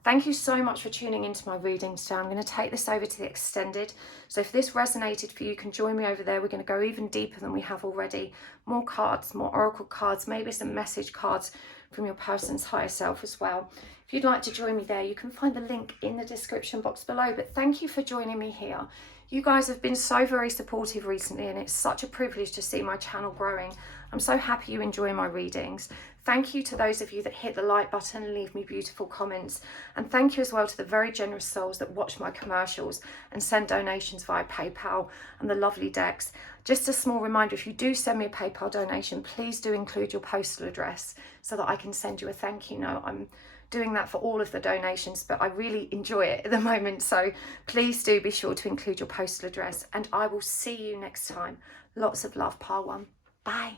Thank you so much for tuning into my readings today. I'm going to take this over to the extended. So if this resonated for you, you can join me over there. We're going to go even deeper than we have already. More cards, more oracle cards, maybe some message cards from your person's higher self as well. If you'd like to join me there, you can find the link in the description box below. But thank you for joining me here. You guys have been so very supportive recently, and it's such a privilege to see my channel growing. I'm so happy you enjoy my readings. Thank you to those of you that hit the like button and leave me beautiful comments. And thank you as well to the very generous souls that watch my commercials and send donations via PayPal and the lovely decks. Just a small reminder, if you do send me a PayPal donation, please do include your postal address so that I can send you a thank you note. I'm doing that for all of the donations, but I really enjoy it at the moment. So please do be sure to include your postal address, and I will see you next time. Lots of love, pile 1. Bye.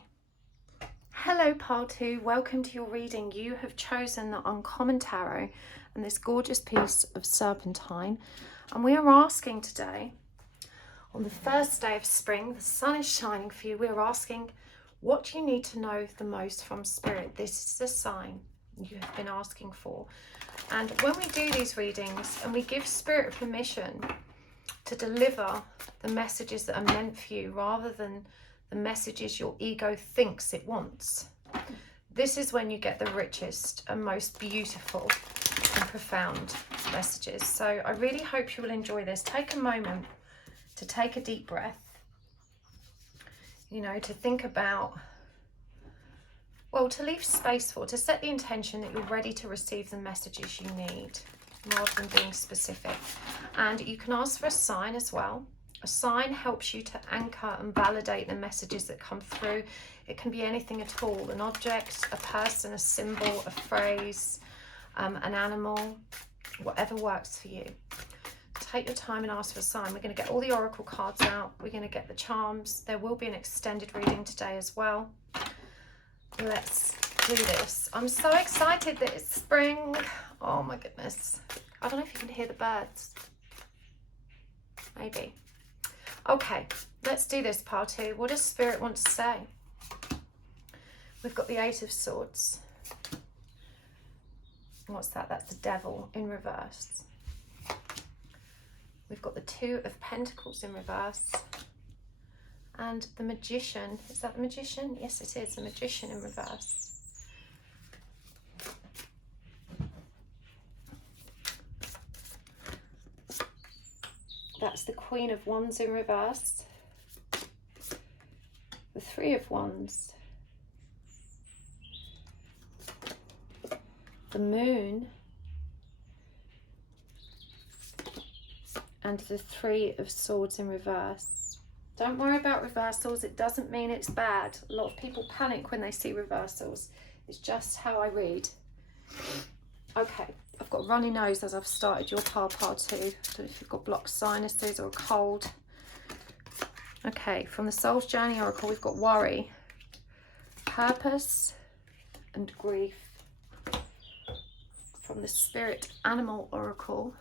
Hello, pile 2. Welcome to your reading. You have chosen the Uncommon Tarot and this gorgeous piece of serpentine. And we are asking today, on the first day of spring, the sun is shining for you. We are asking, what do you need to know the most from Spirit? This is the sign you have been asking for. And when we do these readings and we give Spirit permission to deliver the messages that are meant for you rather than the messages your ego thinks it wants, this is when you get the richest and most beautiful and profound messages. So I really hope you will enjoy this. Take a moment to take a deep breath, you know, to think about, well, to leave space for, to set the intention that you're ready to receive the messages you need rather than being specific. And you can ask for a sign as well. A sign helps you to anchor and validate the messages that come through. It can be anything at all, an object, a person, a symbol, a phrase, an animal, whatever works for you. Take your time and ask for a sign. We're going to get all the oracle cards out. We're going to get the charms. There will be an extended reading today as well. Let's do this. I'm so excited that it's spring. Oh my goodness. I don't know if you can hear the birds. Maybe. Okay, let's do this, part 2. What does Spirit want to say? We've got the 8 of Swords. What's that? That's the Devil in reverse. We've got the Two of Pentacles in reverse. And the Magician. Is that the Magician? Yes, it is. The Magician in reverse. That's the Queen of Wands in reverse. The Three of Wands. The Moon. And the Three of Swords in reverse. Don't worry about reversals. It doesn't mean it's bad. A lot of people panic when they see reversals. It's just how I read. Okay, I've got a runny nose as I've started your part 2. I don't know if you've got blocked sinuses or a cold. Okay, from the Soul's Journey Oracle, we've got worry, purpose, and grief. From the Spirit Animal Oracle,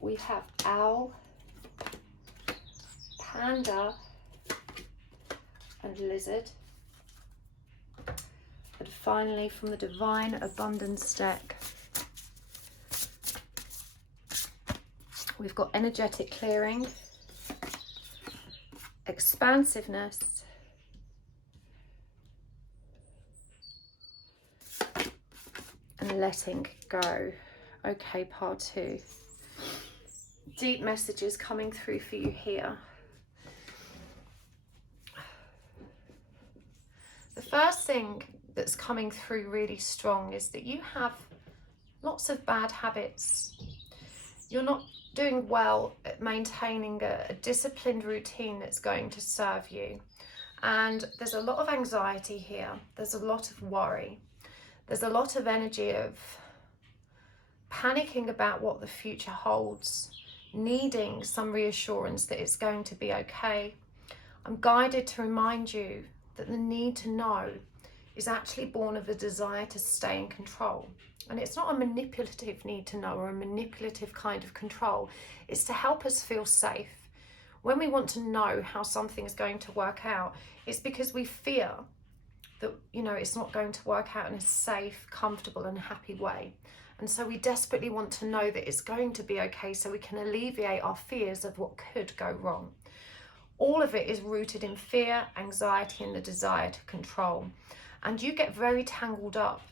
we have owl, panda, and lizard. And finally, from the Divine Abundance deck, we've got energetic clearing, expansiveness, and letting go. Okay, part 2. Deep messages coming through for you here. The first thing that's coming through really strong is that you have lots of bad habits. You're not doing well at maintaining a disciplined routine that's going to serve you. And there's a lot of anxiety here. There's a lot of worry. There's a lot of energy of panicking about what the future holds, needing some reassurance that it's going to be okay. I'm guided to remind you that the need to know is actually born of a desire to stay in control. And it's not a manipulative need to know or a manipulative kind of control. It's to help us feel safe. When we want to know how something is going to work out, it's because we fear that, you know, it's not going to work out in a safe, comfortable and happy way. And so we desperately want to know that it's going to be okay so we can alleviate our fears of what could go wrong. All of it is rooted in fear, anxiety and the desire to control. And you get very tangled up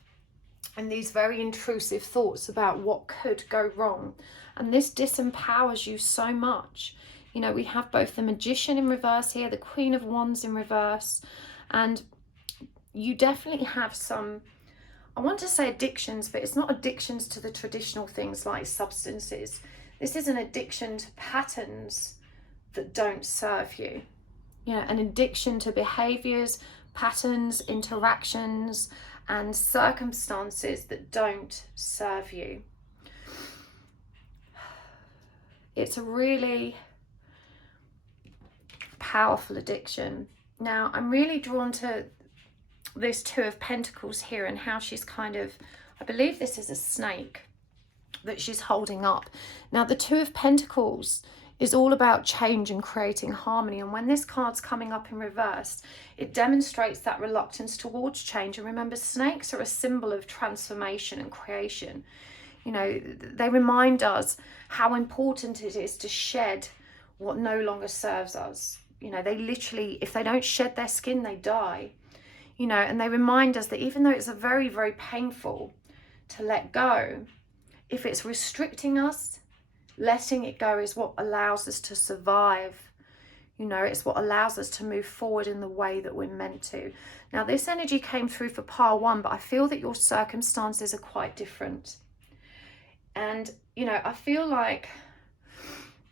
in these very intrusive thoughts about what could go wrong. And this disempowers you so much. You know, we have both the Magician in reverse here, the Queen of Wands in reverse, and you definitely have some, I want to say addictions, but it's not addictions to the traditional things like substances. This is an addiction to patterns that don't serve you. You know, an addiction to behaviors, patterns, interactions, and circumstances that don't serve you. It's a really powerful addiction. Now, I'm really drawn to this Two of Pentacles here and how she's kind of, I believe this is a snake that she's holding up. Now, the Two of Pentacles is all about change and creating harmony. And when this card's coming up in reverse, it demonstrates that reluctance towards change. And remember, snakes are a symbol of transformation and creation. You know, they remind us how important it is to shed what no longer serves us. You know, they literally, if they don't shed their skin, they die. You know, and they remind us that even though it's very, very painful to let go, if it's restricting us, letting it go is what allows us to survive. You know, it's what allows us to move forward in the way that we're meant to. Now, this energy came through for pile 1, but I feel that your circumstances are quite different. And, you know, I feel like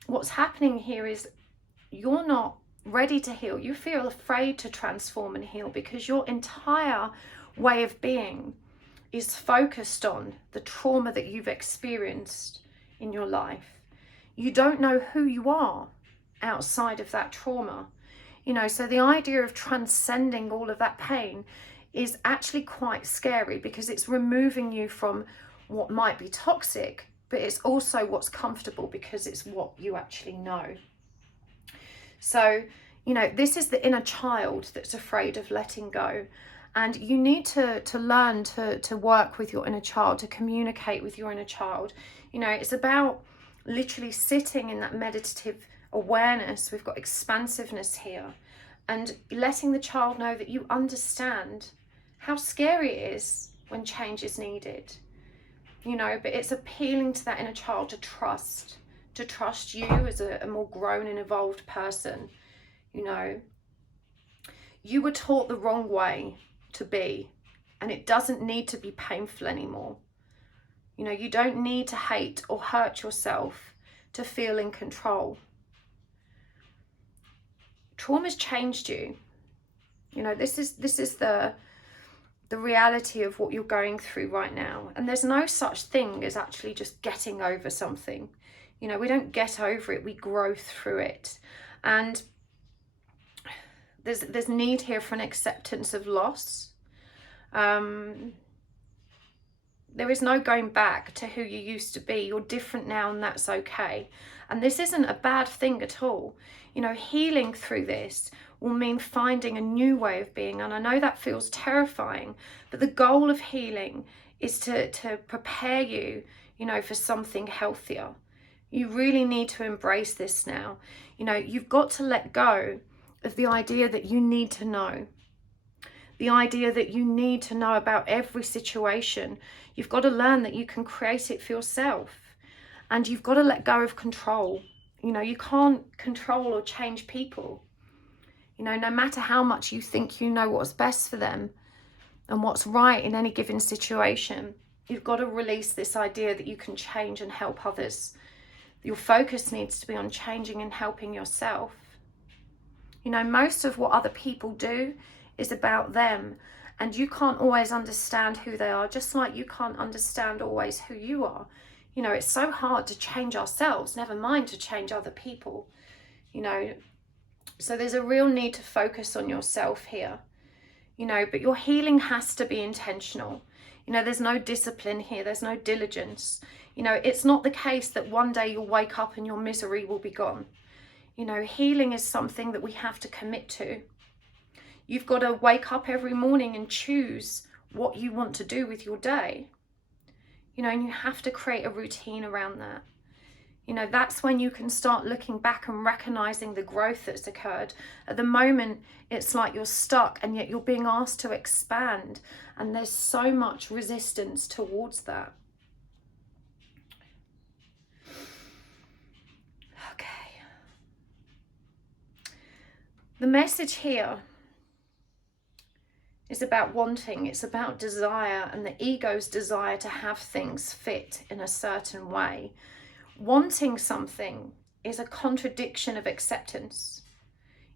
what's happening here is you're not ready to heal. You feel afraid to transform and heal because your entire way of being is focused on the trauma that you've experienced in your life. You don't know who you are outside of that trauma. You know, so the idea of transcending all of that pain is actually quite scary because it's removing you from what might be toxic, but it's also what's comfortable because it's what you actually know. So, you know, this is the inner child that's afraid of letting go. And you need to learn to work with your inner child, to communicate with your inner child. You know, it's about literally sitting in that meditative awareness. We've got expansiveness here, and letting the child know that you understand how scary it is when change is needed. You know, but it's appealing to that inner child to trust you as a more grown and evolved person. You know, you were taught the wrong way to be, and it doesn't need to be painful anymore. You know, you don't need to hate or hurt yourself to feel in control. Trauma's changed you. You know, this is the reality of what you're going through right now. And there's no such thing as actually just getting over something. You know, we don't get over it, we grow through it. And there's need here for an acceptance of loss. There is no going back to who you used to be. You're different now, and that's okay. And this isn't a bad thing at all. You know, healing through this will mean finding a new way of being. And I know that feels terrifying, but the goal of healing is to prepare you, you know, for something healthier. You really need to embrace this now. You know, you've got to let go of the idea that you need to know. The idea that you need to know about every situation. You've got to learn that you can create it for yourself. And you've got to let go of control. You know, you can't control or change people. You know, no matter how much you think you know what's best for them and what's right in any given situation, you've got to release this idea that you can change and help others. Your focus needs to be on changing and helping yourself. You know, most of what other people do is about them, and you can't always understand who they are, just like you can't understand always who you are. You know, it's so hard to change ourselves, never mind to change other people, you know. So there's a real need to focus on yourself here, you know, but your healing has to be intentional. You know, there's no discipline here, there's no diligence. You know, it's not the case that one day you'll wake up and your misery will be gone. You know, healing is something that we have to commit to. You've got to wake up every morning and choose what you want to do with your day. You know, and you have to create a routine around that. You know, that's when you can start looking back and recognizing the growth that's occurred. At the moment, it's like you're stuck, and yet you're being asked to expand. And there's so much resistance towards that. Okay. The message here is about wanting. It's about desire, and the ego's desire to have things fit in a certain way. Wanting something is a contradiction of acceptance.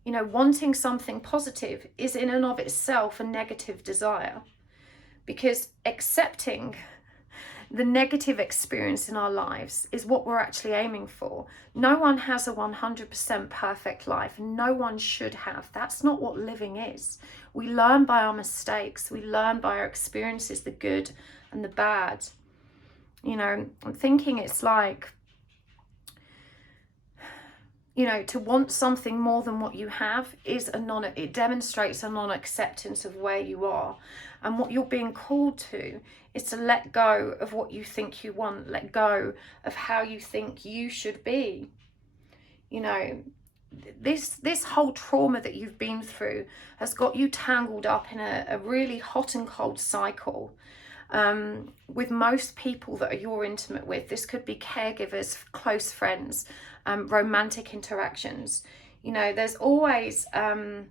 You know, wanting something positive is in and of itself a negative desire, because accepting the negative experience in our lives is what we're actually aiming for. No one has a 100% perfect life. No one should have. That's not what living is. We learn by our mistakes. We learn by our experiences, the good and the bad. You know, I'm thinking it's like, you know, to want something more than what you have is it demonstrates a non-acceptance of where you are. And what you're being called to is to let go of what you think you want, let go of how you think you should be. You know, this whole trauma that you've been through has got you tangled up in a really hot and cold cycle. With most people that you're intimate with. This could be caregivers, close friends, romantic interactions. You know, there's always the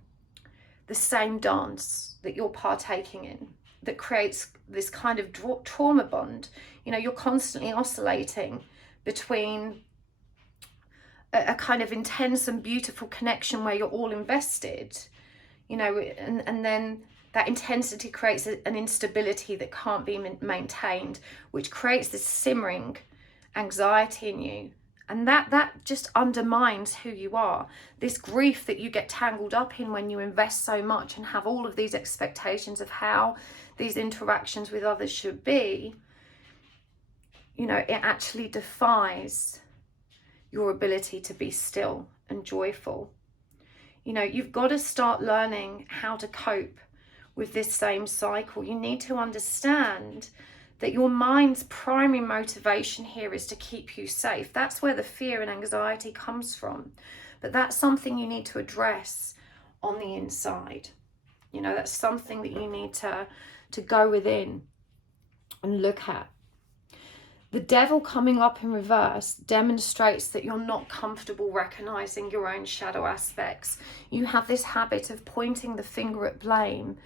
same dance that you're partaking in that creates this kind of trauma bond. You know, you're constantly oscillating between a kind of intense and beautiful connection where you're all invested, you know, and then that intensity creates an instability that can't be maintained, which creates this simmering anxiety in you. And that just undermines who you are. This grief that you get tangled up in when you invest so much and have all of these expectations of how these interactions with others should be, you know, it actually defies your ability to be still and joyful. You know, you've got to start learning how to cope with this same cycle. You need to understand that your mind's primary motivation here is to keep you safe. That's where the fear and anxiety comes from. But that's something you need to address on the inside. You know, that's something that you need to go within and look at. The devil coming up in reverse demonstrates that you're not comfortable recognizing your own shadow aspects. You have this habit of pointing the finger of blame,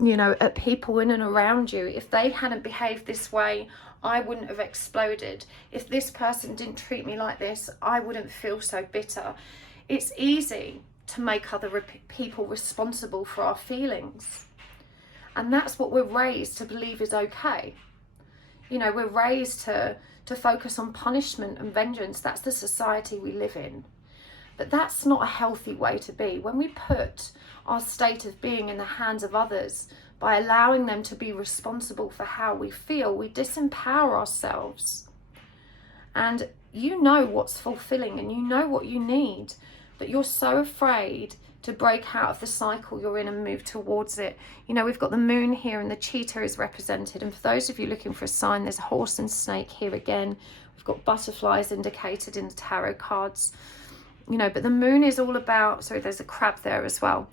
you know, at people in and around you. If they hadn't behaved this way, I wouldn't have exploded. If this person didn't treat me like this, I wouldn't feel so bitter. It's easy to make other people responsible for our feelings. And that's what we're raised to believe is okay. You know, we're raised to focus on punishment and vengeance. That's the society we live in. But that's not a healthy way to be. When we put our state of being in the hands of others by allowing them to be responsible for how we feel, we disempower ourselves. And you know what's fulfilling and you know what you need, but you're so afraid to break out of the cycle you're in and move towards it. You know, we've got the moon here and the cheetah is represented. And for those of you looking for a sign, there's a horse and snake here again. We've got butterflies indicated in the tarot cards. You know, but the moon is all about, sorry, there's a crab there as well.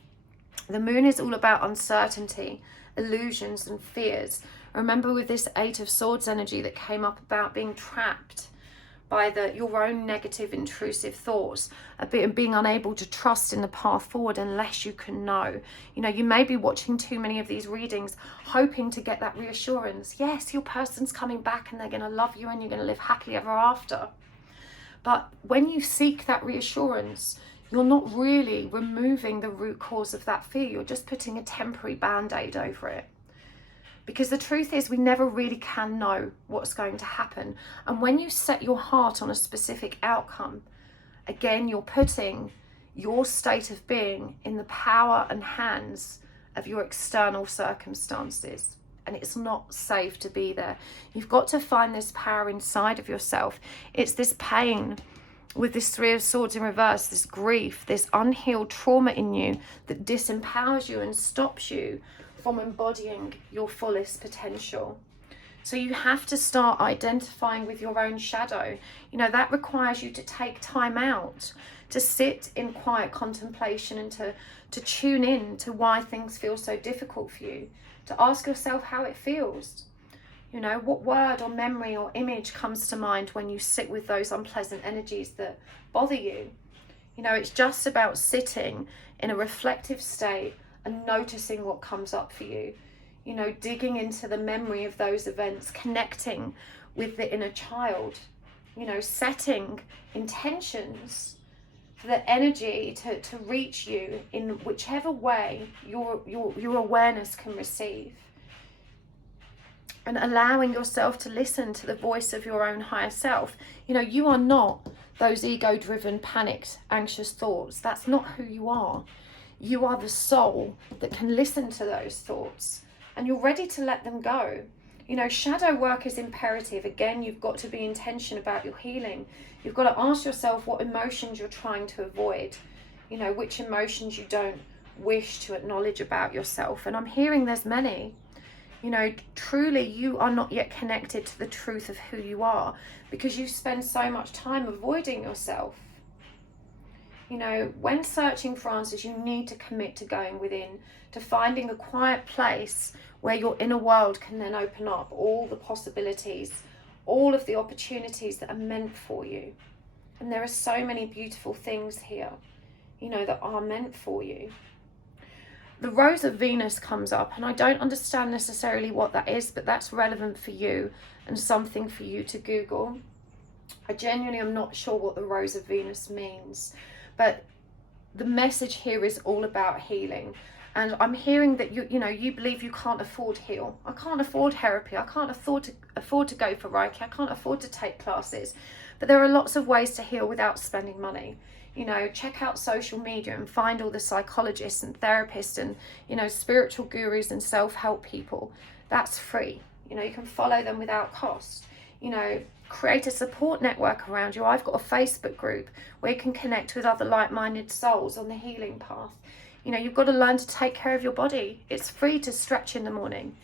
The moon is all about uncertainty, illusions and fears. Remember with this 8 of Swords energy that came up about being trapped by your own negative intrusive thoughts, being unable to trust in the path forward unless you can know. You know, you may be watching too many of these readings hoping to get that reassurance. Yes, your person's coming back and they're going to love you and you're going to live happily ever after. But when you seek that reassurance, you're not really removing the root cause of that fear. You're just putting a temporary band-aid over it. Because the truth is, we never really can know what's going to happen. And when you set your heart on a specific outcome, again, you're putting your state of being in the power and hands of your external circumstances. And it's not safe to be there. You've got to find this power inside of yourself. It's this pain with this 3 of Swords in reverse, this grief, this unhealed trauma in you that disempowers you and stops you from embodying your fullest potential. So you have to start identifying with your own shadow. You know, that requires you to take time out, to sit in quiet contemplation and to tune in to why things feel so difficult for you, to ask yourself how it feels. You know, what word or memory or image comes to mind when you sit with those unpleasant energies that bother you? You know, it's just about sitting in a reflective state and noticing what comes up for you. You know, digging into the memory of those events, connecting with the inner child, you know, setting intentions for the energy to reach you in whichever way your awareness can receive. And allowing yourself to listen to the voice of your own higher self. You know, you are not those ego-driven, panicked, anxious thoughts. That's not who you are. You are the soul that can listen to those thoughts and you're ready to let them go. You know, shadow work is imperative. Again, you've got to be intentional about your healing. You've got to ask yourself what emotions you're trying to avoid. You know, which emotions you don't wish to acknowledge about yourself. And I'm hearing there's many. You know, truly you are not yet connected to the truth of who you are because you spend so much time avoiding yourself. You know, when searching for answers, you need to commit to going within, to finding a quiet place where your inner world can then open up all the possibilities, all of the opportunities that are meant for you. And there are so many beautiful things here, you know, that are meant for you. The Rose of Venus comes up, and I don't understand necessarily what that is, but that's relevant for you and something for you to Google. I genuinely am not sure what the Rose of Venus means. But the message here is all about healing. And I'm hearing that you believe you can't afford heal. I can't afford therapy. I can't afford to go for Reiki. I can't afford to take classes. But there are lots of ways to heal without spending money. You know, check out social media and find all the psychologists and therapists and, you know, spiritual gurus and self-help people. That's free. You know, you can follow them without cost. You know, create a support network around you. I've got a Facebook group where you can connect with other like-minded souls on the healing path. You know, you've got to learn to take care of your body. It's free to stretch in the morning.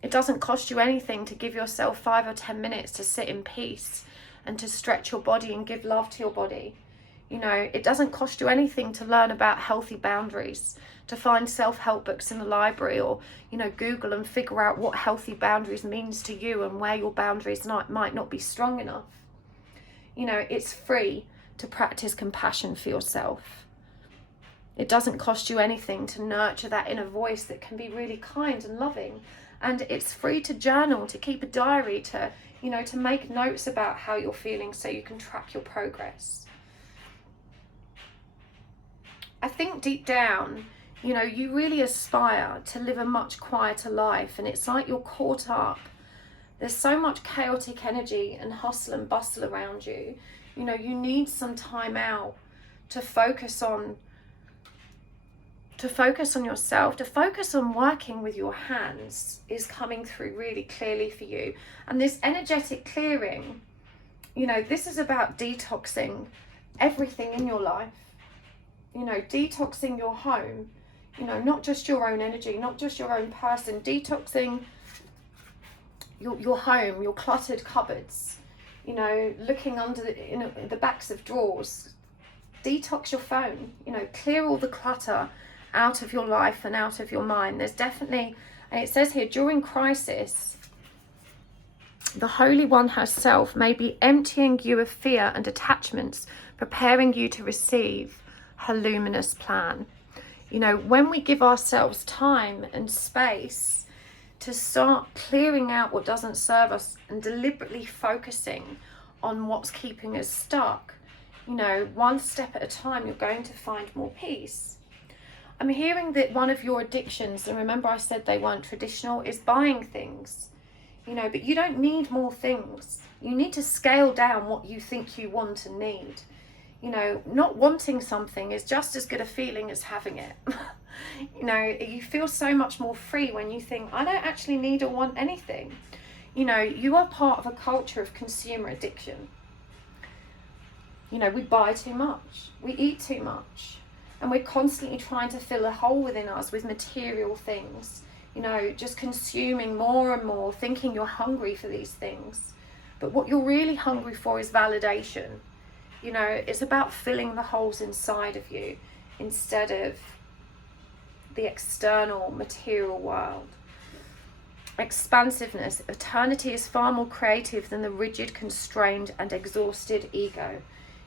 It doesn't cost you anything to give yourself 5 or 10 minutes to sit in peace and to stretch your body and give love to your body. You know, it doesn't cost you anything to learn about healthy boundaries, to find self-help books in the library, or, you know, Google and figure out what healthy boundaries means to you and where your boundaries might not be strong enough. You know, it's free to practice compassion for yourself. It doesn't cost you anything to nurture that inner voice that can be really kind and loving. And it's free to journal, to keep a diary, to, you know, to make notes about how you're feeling so you can track your progress. I think deep down, you know, you really aspire to live a much quieter life, and it's like you're caught up. There's so much chaotic energy and hustle and bustle around you. You know, you need some time out to focus on yourself, to focus on working with your hands is coming through really clearly for you. And this energetic clearing, you know, this is about detoxing everything in your life. You know, detoxing your home, you know, not just your own energy, not just your own person, detoxing your home, your cluttered cupboards, you know, looking under the backs of drawers. Detox your phone, you know, clear all the clutter out of your life and out of your mind. There's definitely, and it says here, during crisis, the Holy One herself may be emptying you of fear and attachments, preparing you to receive her luminous plan. You know, when we give ourselves time and space to start clearing out what doesn't serve us and deliberately focusing on what's keeping us stuck, you know, one step at a time, you're going to find more peace. I'm hearing that one of your addictions, and remember I said they weren't traditional, is buying things. You know, but you don't need more things. You need to scale down what you think you want and need. You know, not wanting something is just as good a feeling as having it. You know, you feel so much more free when you think, I don't actually need or want anything. You know, you are part of a culture of consumer addiction. You know, we buy too much, we eat too much, and we're constantly trying to fill a hole within us with material things. You know, just consuming more and more, thinking you're hungry for these things. But what you're really hungry for is validation. You know, it's about filling the holes inside of you instead of the external material world. Expansiveness. Eternity is far more creative than the rigid, constrained and exhausted ego.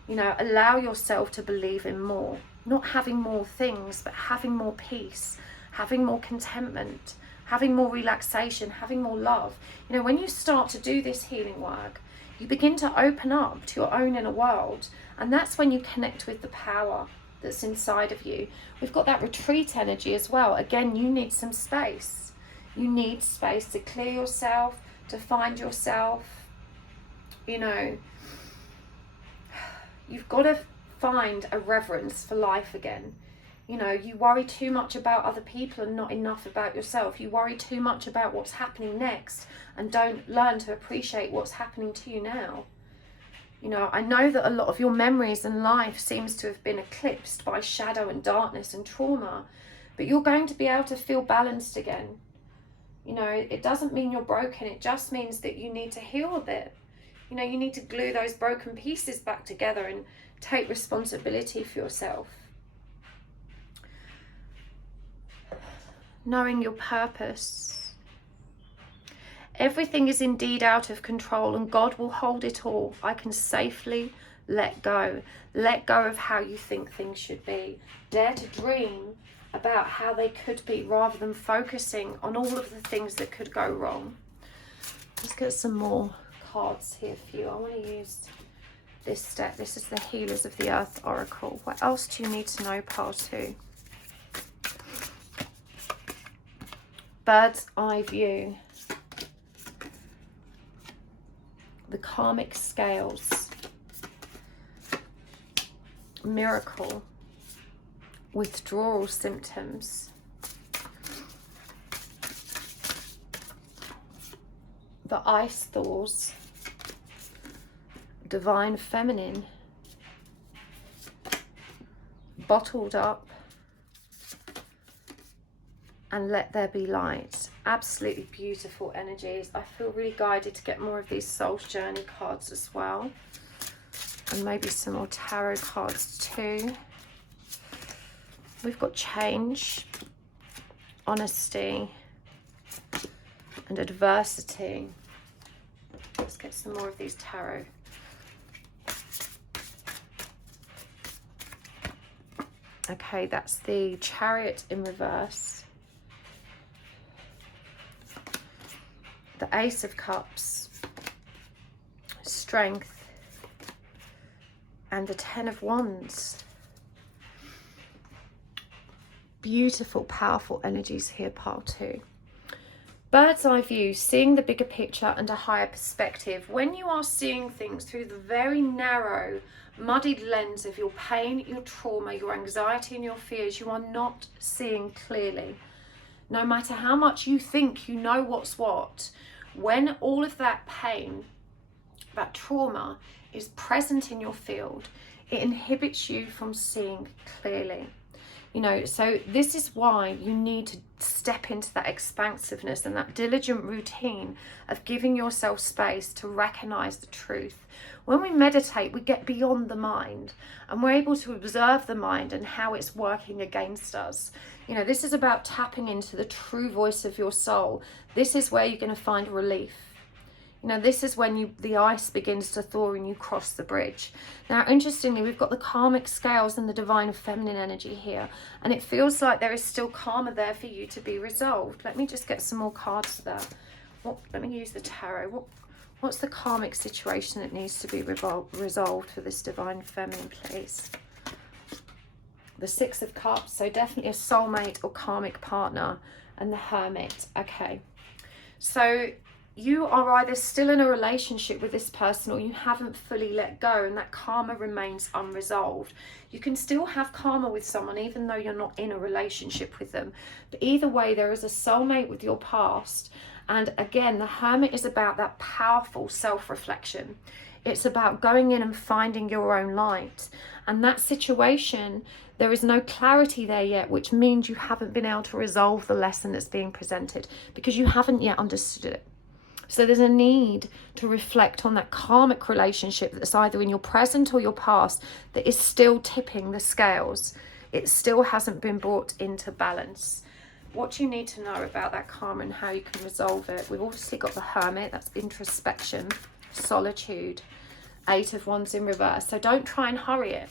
You know, allow yourself to believe in more. Not having more things, but having more peace, having more contentment, having more relaxation, having more love. You know, when you start to do this healing work, you begin to open up to your own inner world, and that's when you connect with the power that's inside of you. We've got that retreat energy as well. Again, you need some space. You need space to clear yourself, to find yourself. You know, you've got to find a reverence for life again. You know, you worry too much about other people and not enough about yourself. You worry too much about what's happening next and don't learn to appreciate what's happening to you now. You know, I know that a lot of your memories and life seems to have been eclipsed by shadow and darkness and trauma, but you're going to be able to feel balanced again. You know, it doesn't mean you're broken. It just means that you need to heal a bit. You know, you need to glue those broken pieces back together and take responsibility for yourself. Knowing your purpose. Everything is indeed out of control and God will hold it all. I can safely let go. Let go of how you think things should be. Dare to dream about how they could be rather than focusing on all of the things that could go wrong. Let's get some more cards here for you. I want to use this deck. This is the Healers of the Earth Oracle. What else do you need to know, Pile 2? Bird's Eye View. The Karmic Scales. Miracle. Withdrawal symptoms. The Ice Thaws. Divine Feminine. Bottled Up. and let there be light. Absolutely beautiful energies. I feel really guided to get more of these Soul's Journey cards as well. And maybe some more tarot cards too. We've got change, honesty, and adversity. Let's get some more of these tarot. Okay, that's the Chariot in reverse. The Ace of Cups, Strength, and the Ten of Wands. Beautiful, powerful energies here, pile 2. Bird's eye view, seeing the bigger picture and a higher perspective. When you are seeing things through the very narrow, muddied lens of your pain, your trauma, your anxiety and your fears, you are not seeing clearly. No matter how much you think you know what's what, when all of that pain, that trauma is present in your field, it inhibits you from seeing clearly. You know, so this is why you need to step into that expansiveness and that diligent routine of giving yourself space to recognize the truth. When we meditate, we get beyond the mind and we're able to observe the mind and how it's working against us. You know, this is about tapping into the true voice of your soul. This is where you're going to find relief. You know, this is when the ice begins to thaw and you cross the bridge. Now, interestingly, we've got the karmic scales and the divine feminine energy here. And it feels like there is still karma there for you to be resolved. Let me just get some more cards there. Let me use the tarot. What's the karmic situation that needs to be resolved for this divine feminine, please? The Six of Cups, so definitely a soulmate or karmic partner. And the Hermit. Okay. So you are either still in a relationship with this person or you haven't fully let go and that karma remains unresolved. You can still have karma with someone even though you're not in a relationship with them. But either way, there is a soulmate with your past. And again, the Hermit is about that powerful self-reflection. It's about going in and finding your own light. And that situation, there is no clarity there yet, which means you haven't been able to resolve the lesson that's being presented because you haven't yet understood it. So there's a need to reflect on that karmic relationship that's either in your present or your past that is still tipping the scales. It still hasn't been brought into balance. What do you need to know about that karma and how you can resolve it? We've obviously got the Hermit, that's introspection, solitude, Eight of Wands in reverse. So don't try and hurry it.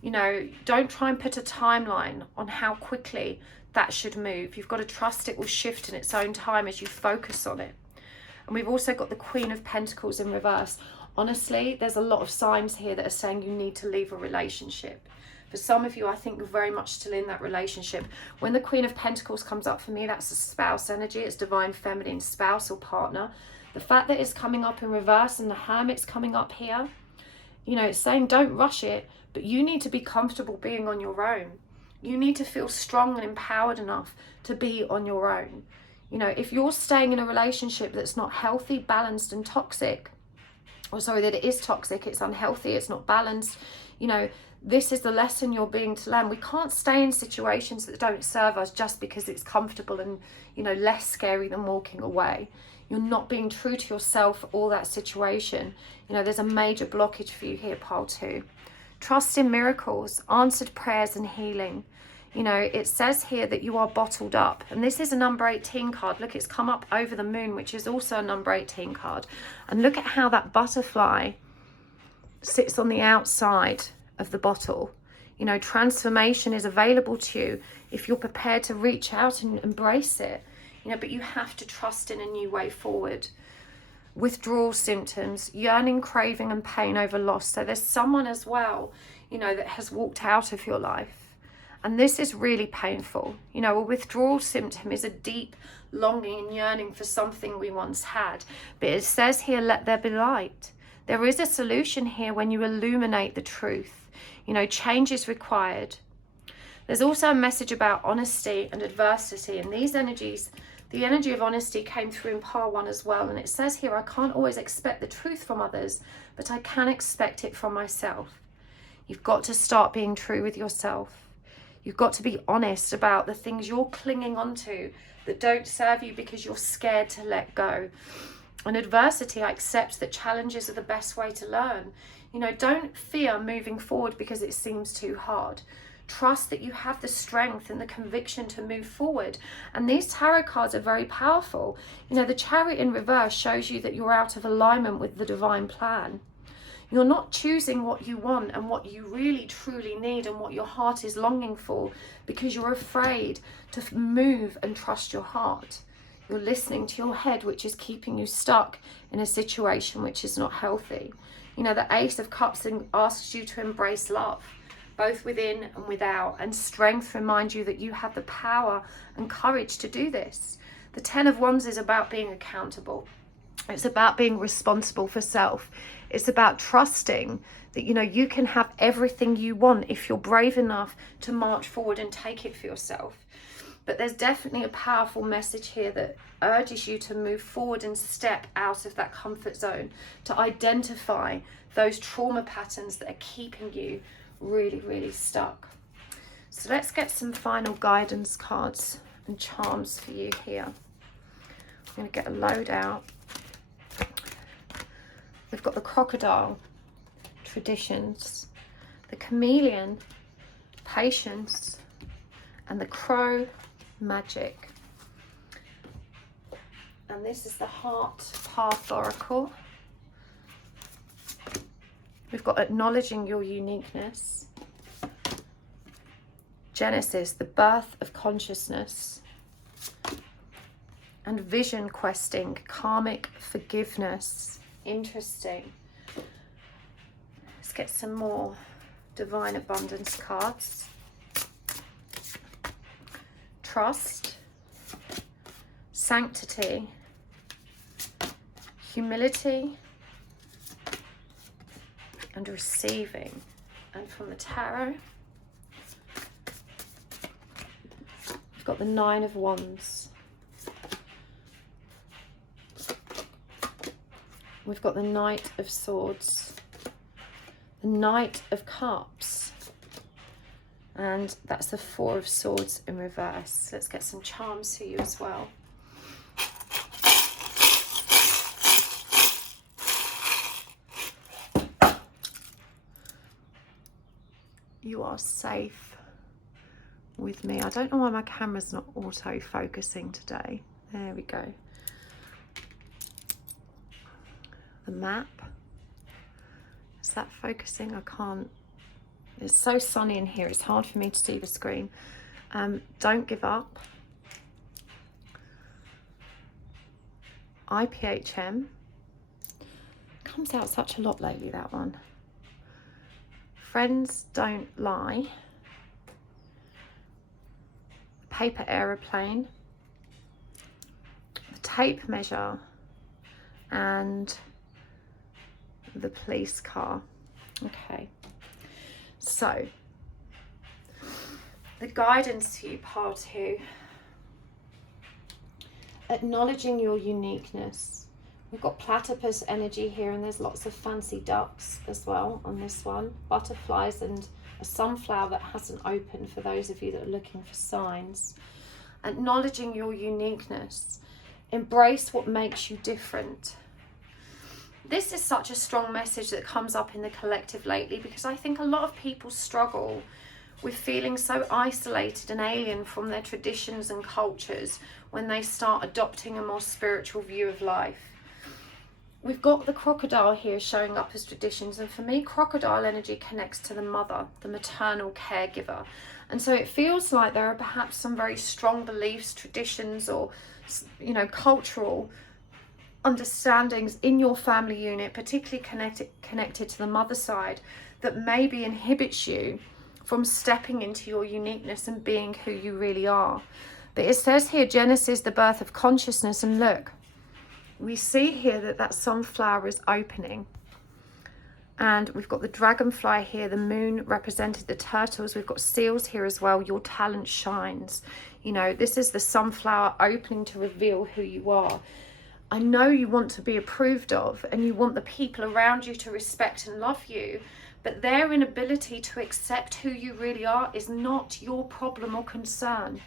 You know, don't try and put a timeline on how quickly that should move. You've got to trust it will shift in its own time as you focus on it. And we've also got the Queen of Pentacles in reverse. Honestly, there's a lot of signs here that are saying you need to leave a relationship. For some of you, I think you're very much still in that relationship. When the Queen of Pentacles comes up for me, that's a spouse energy. It's divine feminine spouse or partner. The fact that it's coming up in reverse and the Hermit's coming up here, you know, it's saying don't rush it, but you need to be comfortable being on your own. You need to feel strong and empowered enough to be on your own. You know, if you're staying in a relationship that's not healthy, balanced and toxic, or sorry, that it is toxic, it's unhealthy, it's not balanced, you know, this is the lesson you're being to learn. We can't stay in situations that don't serve us just because it's comfortable and, you know, less scary than walking away. You're not being true to yourself or that situation. You know, there's a major blockage for you here, pile 2. Trust in miracles, answered prayers and healing. You know, it says here that you are bottled up. And this is a number 18 card. Look, it's come up over the moon, which is also a number 18 card. And look at how that butterfly sits on the outside of the bottle. You know, transformation is available to you if you're prepared to reach out and embrace it. You know, but you have to trust in a new way forward. Withdrawal symptoms, yearning, craving and pain over loss. So there's someone as well, you know, that has walked out of your life. And this is really painful. You know, a withdrawal symptom is a deep longing and yearning for something we once had. But it says here, let there be light. There is a solution here when you illuminate the truth. You know, change is required. There's also a message about honesty and adversity. And these energies, the energy of honesty came through in pile 1 as well. And it says here, I can't always expect the truth from others, but I can expect it from myself. You've got to start being true with yourself. You've got to be honest about the things you're clinging onto that don't serve you because you're scared to let go. In adversity, I accept that challenges are the best way to learn. You know, don't fear moving forward because it seems too hard. Trust that you have the strength and the conviction to move forward. And these tarot cards are very powerful. You know, the Chariot in reverse shows you that you're out of alignment with the divine plan. You're not choosing what you want and what you really truly need and what your heart is longing for because you're afraid to move and trust your heart. You're listening to your head, which is keeping you stuck in a situation which is not healthy. You know, the Ace of Cups asks you to embrace love, both within and without, and strength reminds you that you have the power and courage to do this. The Ten of Wands is about being accountable. It's about being responsible for self. It's about trusting that, you know, you can have everything you want if you're brave enough to march forward and take it for yourself. But there's definitely a powerful message here that urges you to move forward and step out of that comfort zone, to identify those trauma patterns that are keeping you really, really stuck. So let's get some final guidance cards and charms for you here. I'm going to get a load out. We've got the Crocodile, Traditions, the Chameleon, Patience, and the Crow, Magic. And this is the Heart Path Oracle. We've got Acknowledging Your Uniqueness, Genesis, the Birth of Consciousness, and Vision Questing, Karmic Forgiveness. Interesting. Let's get some more Divine Abundance cards. Trust, Sanctity, Humility, and Receiving. And from the Tarot, we've got the Nine of Wands. We've got the Knight of Swords, the Knight of Cups, and that's the Four of Swords in reverse. Let's get some charms for you as well. You are safe with me. I don't know why my camera's not auto-focusing today. There we go. The map. Is that focusing? I can't. It's so sunny in here. It's hard for me to see the screen. Don't give up. IPHM. Comes out such a lot lately, that one. Friends Don't Lie. Paper Aeroplane. The Tape Measure. And the police car. Okay, so the guidance to you, part 2. Acknowledging your uniqueness. We've got platypus energy here, and there's lots of fancy ducks as well on this one. Butterflies and a sunflower that hasn't opened for those of you that are looking for signs. Acknowledging your uniqueness. Embrace what makes you different. This is such a strong message that comes up in the collective lately, because I think a lot of people struggle with feeling so isolated and alien from their traditions and cultures when they start adopting a more spiritual view of life. We've got the crocodile here showing up as traditions, and for me, crocodile energy connects to the mother, the maternal caregiver. And so it feels like there are perhaps some very strong beliefs, traditions, or, you know, cultural understandings in your family unit, particularly connected to the mother side, that maybe inhibits you from stepping into your uniqueness and being who you really are. But it says here, Genesis, the birth of consciousness, and look, we see here that that sunflower is opening, and we've got the dragonfly here, the moon represented the turtles, we've got seals here as well. Your talent shines. You know, this is the sunflower opening to reveal who you are. I know you want to be approved of, and you want the people around you to respect and love you, but their inability to accept who you really are is not your problem or concern.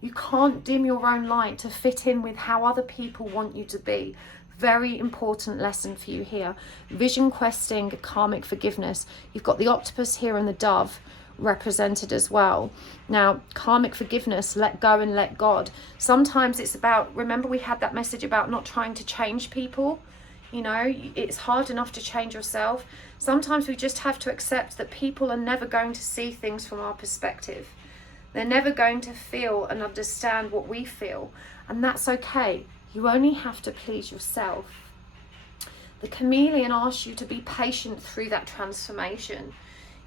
You can't dim your own light to fit in with how other people want you to be. Very important lesson for you here. Vision questing, karmic forgiveness. You've got the octopus here and the dove represented as well. Now, karmic forgiveness, let go and let God. Sometimes it's about, remember we had that message about not trying to change people. You know, it's hard enough to change yourself. Sometimes we just have to accept that people are never going to see things from our perspective. They're never going to feel and understand what we feel, and that's okay. You only have to please yourself. The chameleon asks you to be patient through that transformation,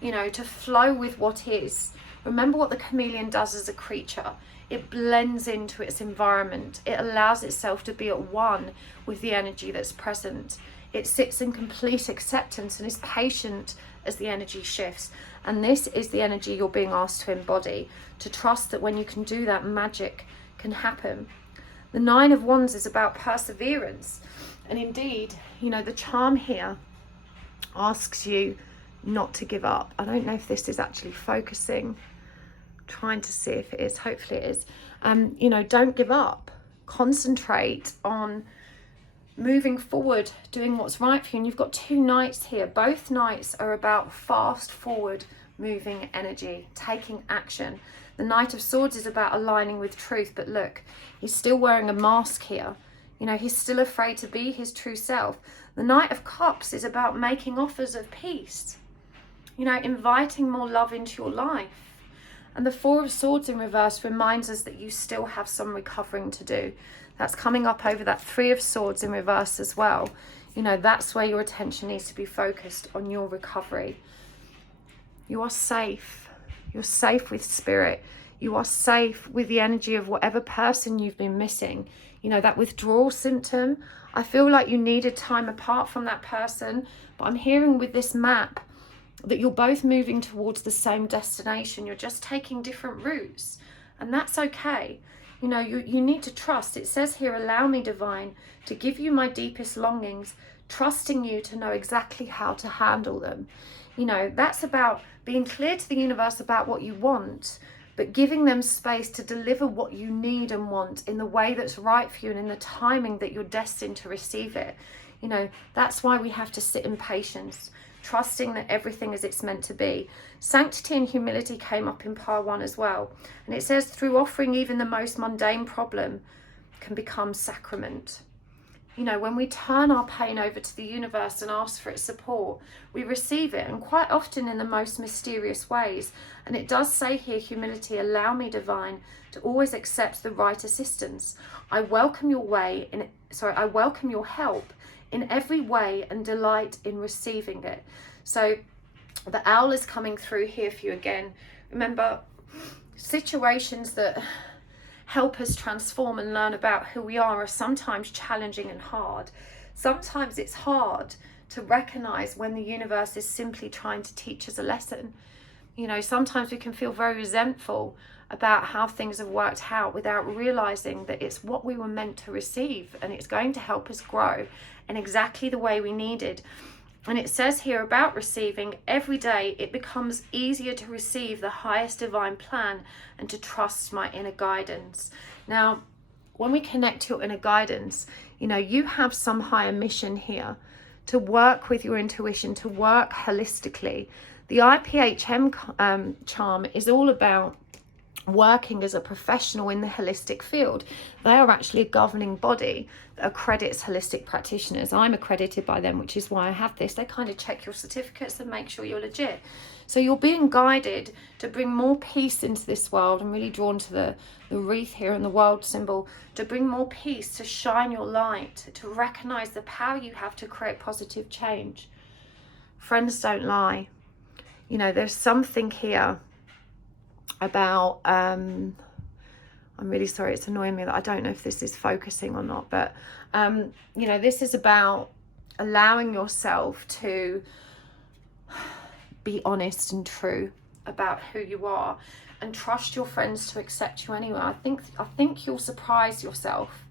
you know, to flow with what is. Remember what the chameleon does as a creature. It blends into its environment. It allows itself to be at one with the energy that's present. It sits in complete acceptance and is patient as the energy shifts. And this is the energy you're being asked to embody, to trust that when you can do that, magic can happen. The Nine of Wands is about perseverance. And indeed, you know, the charm here asks you not to give up. I don't know if this is actually focusing. Trying to see if it is. Hopefully it is. You know, don't give up. Concentrate on moving forward, doing what's right for you. And you've got two knights here. Both knights are about fast forward moving energy, taking action. The Knight of Swords is about aligning with truth, but look, he's still wearing a mask here. You know, he's still afraid to be his true self. The Knight of Cups is about making offers of peace, you know, inviting more love into your life. And the Four of Swords in reverse reminds us that you still have some recovering to do. That's coming up over that Three of Swords in reverse as well. You know, that's where your attention needs to be focused, on your recovery. You are safe. You're safe with spirit. You are safe with the energy of whatever person you've been missing. You know, that withdrawal symptom, I feel like you needed time apart from that person. But I'm hearing with this map that you're both moving towards the same destination. You're just taking different routes, and that's okay. You know, you need to trust. It says here, allow me, divine, to give you my deepest longings, trusting you to know exactly how to handle them. You know, that's about being clear to the universe about what you want, but giving them space to deliver what you need and want in the way that's right for you and in the timing that you're destined to receive it. You know, that's why we have to sit in patience, trusting that everything is it's meant to be. Sanctity and humility came up in pile 1 as well. And it says, through offering even the most mundane problem can become sacrament. You know, when we turn our pain over to the universe and ask for its support, we receive it, and quite often in the most mysterious ways. And it does say here, humility, allow me, divine, to always accept the right assistance. I welcome your I welcome your help in every way and delight in receiving it. So the owl is coming through here for you again. Remember, situations that help us transform and learn about who we are sometimes challenging and hard. Sometimes it's hard to recognize when the universe is simply trying to teach us a lesson. You know, sometimes we can feel very resentful about how things have worked out without realizing that it's what we were meant to receive, and it's going to help us grow in exactly the way we needed. And it says here about receiving, every day it becomes easier to receive the highest divine plan and to trust my inner guidance. Now, when we connect to your inner guidance, you know, you have some higher mission here to work with your intuition, to work holistically. The IPHM charm is all about working as a professional in the holistic field. They are actually a governing body that accredits holistic practitioners. I'm accredited by them, which is why I have this. They kind of check your certificates and make sure you're legit. So you're being guided to bring more peace into this world. I'm really drawn to the wreath here and the world symbol, to bring more peace, to shine your light, to recognize the power you have to create positive change. Friends don't lie. You know, there's something here about I'm really sorry, it's annoying me that I don't know if this is focusing or not, but you know, this is about allowing yourself to be honest and true about who you are and trust your friends to accept you anyway. I think you'll surprise yourself.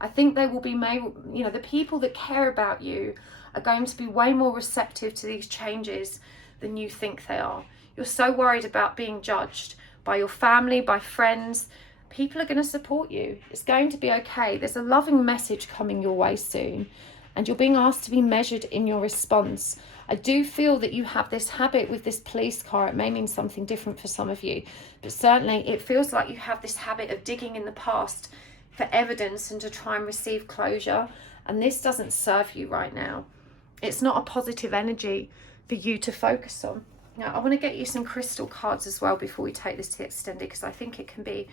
I think they will be the people that care about you are going to be way more receptive to these changes than you think they are. You're so worried about being judged by your family, by friends. People are going to support you. It's going to be okay. There's a loving message coming your way soon, and you're being asked to be measured in your response. I do feel that you have this habit with this police car. It may mean something different for some of you, but certainly it feels like you have this habit of digging in the past for evidence and to try and receive closure. And this doesn't serve you right now. It's not a positive energy for you to focus on. Now, I want to get you some crystal cards as well before we take this to the extended, because I think it can be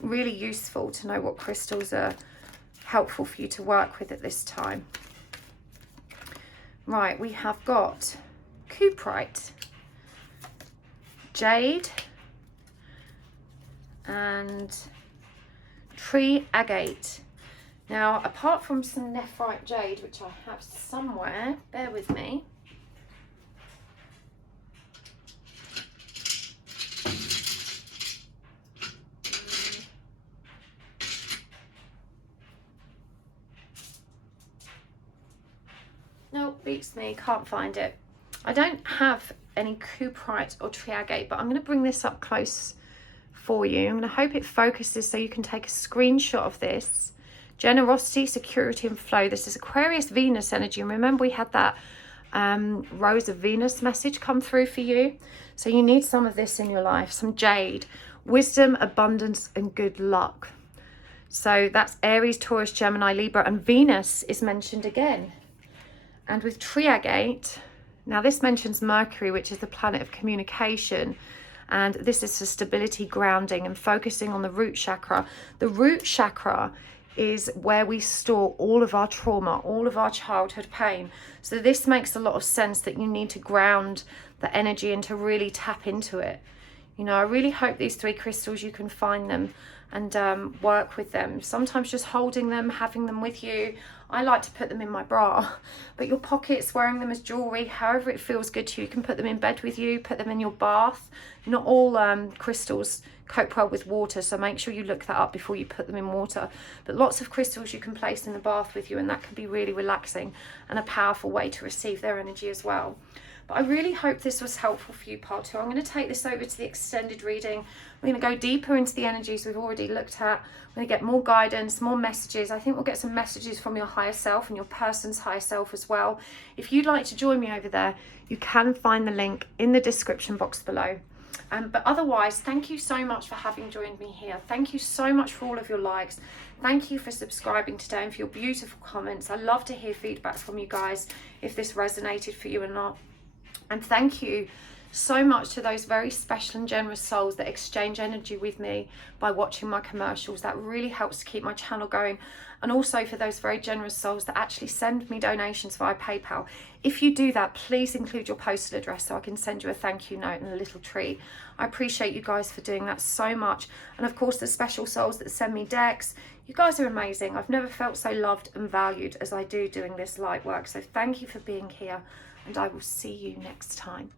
really useful to know what crystals are helpful for you to work with at this time. Right, we have got cuprite, jade, and tree agate. Now, apart from some nephrite jade, which I have somewhere, bear with me. No, beats me, can't find it. I don't have any cuprite or tree agate, but I'm going to bring this up close for you. I'm going to hope it focuses so you can take a screenshot of this. Generosity, security and flow. This is Aquarius Venus energy. And remember, we had that Rose of Venus message come through for you. So you need some of this in your life. Some jade, wisdom, abundance and good luck. So that's Aries, Taurus, Gemini, Libra, and Venus is mentioned again. And with tree agate, now this mentions Mercury, which is the planet of communication. And this is for stability, grounding, and focusing on the root chakra. The root chakra is where we store all of our trauma, all of our childhood pain. So this makes a lot of sense that you need to ground the energy and to really tap into it. You know, I really hope these three crystals, you can find them and work with them. Sometimes just holding them, having them with you. I like to put them in my bra, but your pockets, wearing them as jewelry, however it feels good to you. You can put them in bed with you, put them in your bath. Not all crystals cope well with water, so make sure you look that up before you put them in water. But lots of crystals you can place in the bath with you, and that can be really relaxing and a powerful way to receive their energy as well. But I really hope this was helpful for you, part 2. I'm going to take this over to the extended reading. We're going to go deeper into the energies we've already looked at. We're going to get more guidance, more messages. I think we'll get some messages from your higher self and your person's higher self as well. If you'd like to join me over there, you can find the link in the description box below. But otherwise, thank you so much for having joined me here. Thank you so much for all of your likes. Thank you for subscribing today and for your beautiful comments. I love to hear feedback from you guys if this resonated for you or not. And thank you so much to those very special and generous souls that exchange energy with me by watching my commercials. That really helps to keep my channel going. And also for those very generous souls that actually send me donations via PayPal. If you do that, please include your postal address so I can send you a thank you note and a little treat. I appreciate you guys for doing that so much. And of course, the special souls that send me decks. You guys are amazing. I've never felt so loved and valued as I do doing this light work. So thank you for being here, and I will see you next time.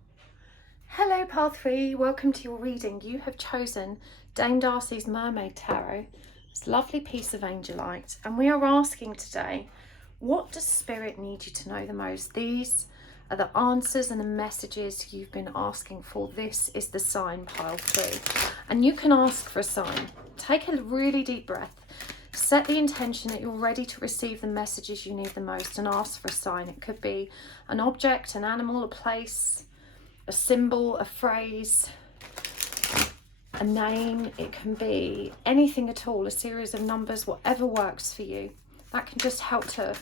Hello, Path 3. Welcome to your reading. You have chosen Dame Darcy's Mermaid Tarot. It's a lovely piece of angelite. And we are asking today, what does Spirit need you to know the most? These are the answers and the messages you've been asking for. This is the sign, pile 3. And you can ask for a sign. Take a really deep breath. Set the intention that you're ready to receive the messages you need the most and ask for a sign. It could be an object, an animal, a place, a symbol, a phrase, a name. It can be anything at all, a series of numbers, whatever works for you. That can just help to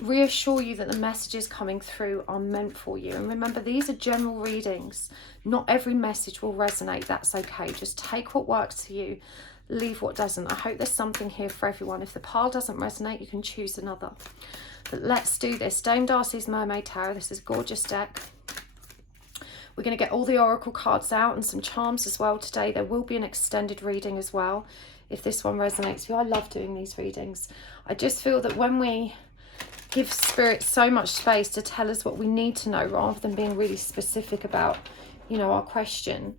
reassure you that the messages coming through are meant for you. And remember, these are general readings. Not every message will resonate. That's okay. Just take what works for you. Leave what doesn't. I hope there's something here for everyone. If the pile doesn't resonate, you can choose another. But let's do this. Dame Darcy's Mermaid Tarot. This is a gorgeous deck. We're going to get all the oracle cards out and some charms as well today. There will be an extended reading as well if this one resonates with you. I love doing these readings. I just feel that when we give Spirit so much space to tell us what we need to know rather than being really specific about, you know, our question,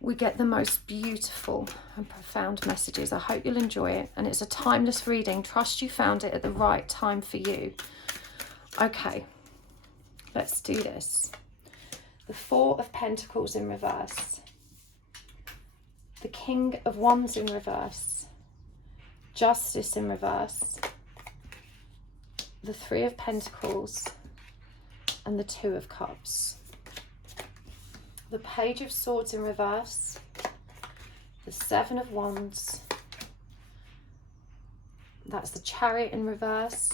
we get the most beautiful and profound messages. I hope you'll enjoy it. And it's a timeless reading. Trust you found it at the right time for you. Okay, let's do this. the Four of Pentacles in reverse, the King of Wands in reverse, Justice in reverse, the Three of Pentacles, and the Two of Cups. The Page of Swords in reverse, the Seven of Wands, that's the Chariot in reverse,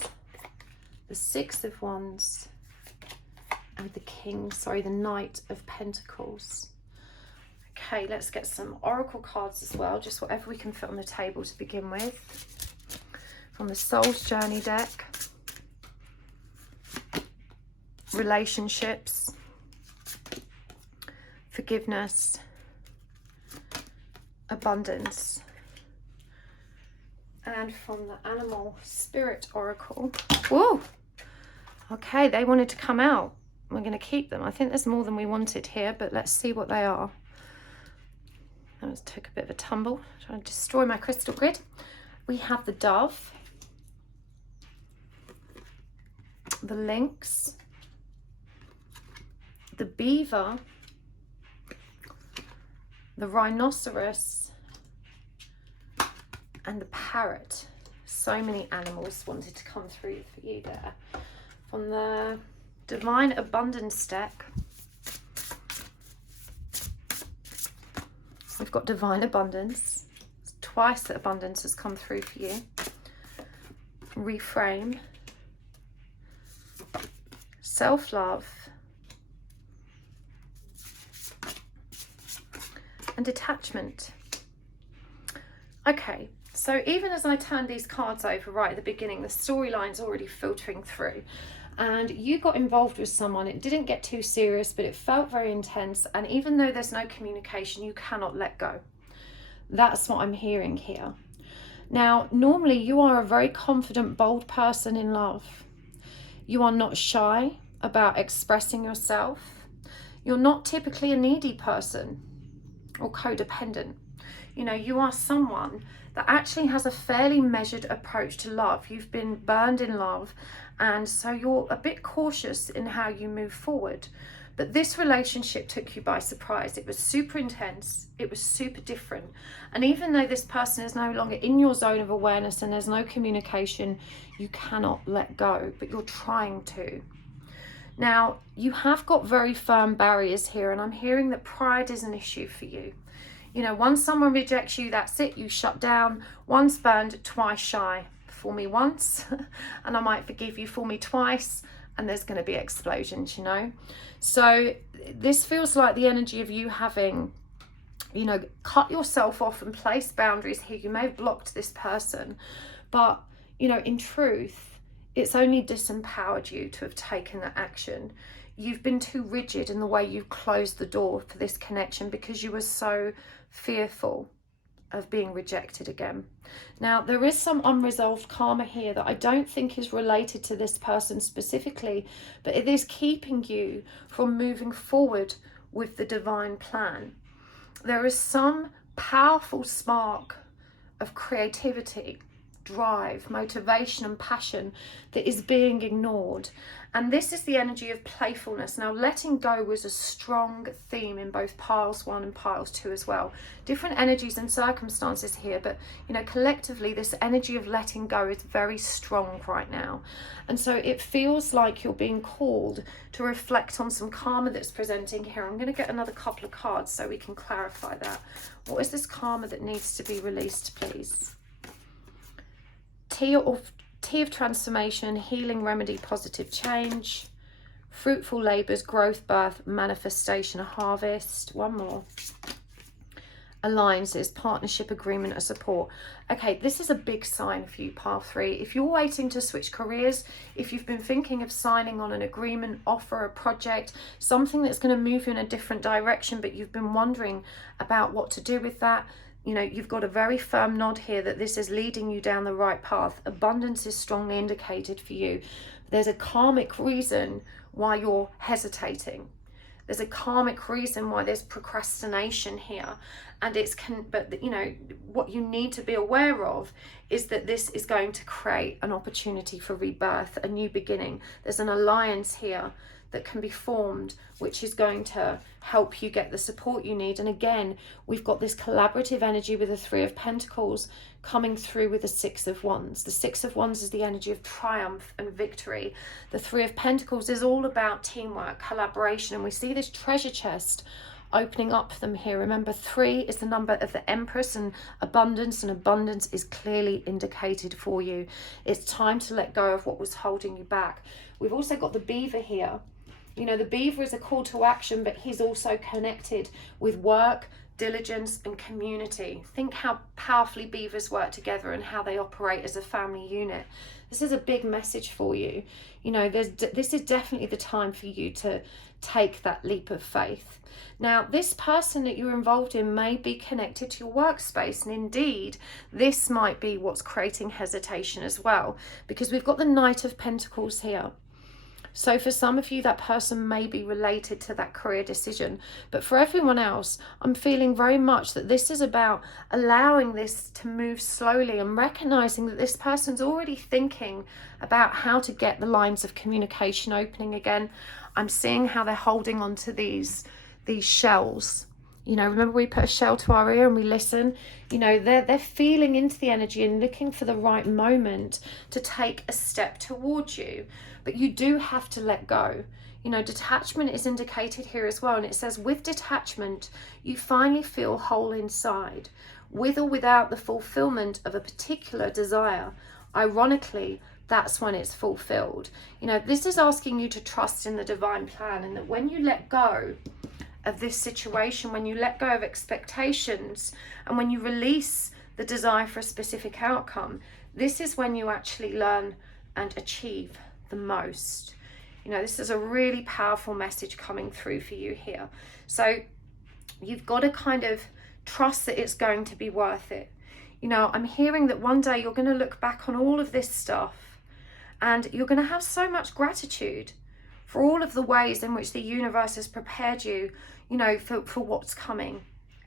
the Six of Wands, and the Knight of Pentacles. Okay, let's get some oracle cards as well, just whatever we can fit on the table to begin with. From the Soul's Journey deck. Relationships, forgiveness, abundance. And from the Animal Spirit Oracle. Whoa! Okay, they wanted to come out. We're going to keep them. I think there's more than we wanted here, but let's see what they are. I just took a bit of a tumble, trying to destroy my crystal grid. We have the Dove, the Lynx, the Beaver, the Rhinoceros, and the Parrot. So many animals wanted to come through for you there. From the Divine Abundance deck, we've got Divine Abundance. Twice that abundance has come through for you. Reframe, self-love, and detachment. Okay, so even as I turned these cards over right at the beginning, the storyline's already filtering through, and you got involved with someone. It didn't get too serious, but it felt very intense, and even though there's no communication, you cannot let go. That's what I'm hearing here. Now, normally you are a very confident, bold person in love. You are not shy about expressing yourself. You're not typically a needy person or codependent. You know, you are someone that actually has a fairly measured approach to love. You've been burned in love, and so you're a bit cautious in how you move forward. But this relationship took you by surprise. It was super intense. It was super different. And even though this person is no longer in your zone of awareness and there's no communication, you cannot let go, but you're trying to. Now, you have got very firm barriers here, and I'm hearing that pride is an issue for you. You know, once someone rejects you, that's it, you shut down. Once burned, twice shy. Fool me once, and I might forgive you. Fool me twice, and there's going to be explosions, you know. So this feels like the energy of you having, you know, cut yourself off and placed boundaries here. You may have blocked this person, but, you know, in truth, it's only disempowered you to have taken that action. You've been too rigid in the way you've closed the door for this connection because you were so fearful of being rejected again. Now, there is some unresolved karma here that I don't think is related to this person specifically, but it is keeping you from moving forward with the divine plan. There is some powerful spark of creativity, drive, motivation and passion that is being ignored, and this is the energy of playfulness. Now, letting go was a strong theme in both piles 1 and piles 2 as well. Different energies and circumstances here, but you know, collectively this energy of letting go is very strong right now, and so it feels like you're being called to reflect on some karma that's presenting here. I'm going to get another couple of cards so we can clarify that. What is this karma that needs to be released, please? Tea of transformation, healing, remedy, positive change, fruitful labours, growth, birth, manifestation, harvest. One more. Alliances, partnership, agreement, or support. Okay, this is a big sign for you, pile 3. If you're waiting to switch careers, if you've been thinking of signing on an agreement, offer, a project, something that's going to move you in a different direction, but you've been wondering about what to do with that, you know, you've got a very firm nod here that this is leading you down the right path. Abundance is strongly indicated for you. There's a karmic reason why you're hesitating. There's a karmic reason why there's procrastination here. and but you know, what you need to be aware of is that this is going to create an opportunity for rebirth, a new beginning. There's an alliance here that can be formed, which is going to help you get the support you need. And again, we've got this collaborative energy with the Three of Pentacles coming through with the Six of Wands. The Six of Wands is the energy of triumph and victory. The Three of Pentacles is all about teamwork, collaboration, and we see this treasure chest opening up for them here. Remember, 3 is the number of the Empress, and abundance is clearly indicated for you. It's time to let go of what was holding you back. We've also got the beaver here. You know, the beaver is a call to action, but he's also connected with work, diligence, and community. Think how powerfully beavers work together and how they operate as a family unit. This is a big message for you. You know, this is definitely the time for you to take that leap of faith. Now, this person that you're involved in may be connected to your workspace, and indeed, this might be what's creating hesitation as well, because we've got the Knight of Pentacles here. So for some of you, that person may be related to that career decision. But for everyone else, I'm feeling very much that this is about allowing this to move slowly and recognizing that this person's already thinking about how to get the lines of communication opening again. I'm seeing how they're holding on to these shells. You know, remember we put a shell to our ear and we listen? You know, they're feeling into the energy and looking for the right moment to take a step towards you. But you do have to let go. You know, detachment is indicated here as well. And it says, with detachment, you finally feel whole inside, with or without the fulfillment of a particular desire. Ironically, that's when it's fulfilled. You know, this is asking you to trust in the divine plan, and that when you let go of this situation, when you let go of expectations, and when you release the desire for a specific outcome, this is when you actually learn and achieve the most. You know, this is a really powerful message coming through for you here. So you've got to kind of trust that it's going to be worth it. You know, I'm hearing that one day you're going to look back on all of this stuff and you're going to have so much gratitude for all of the ways in which the universe has prepared you, you know, for what's coming.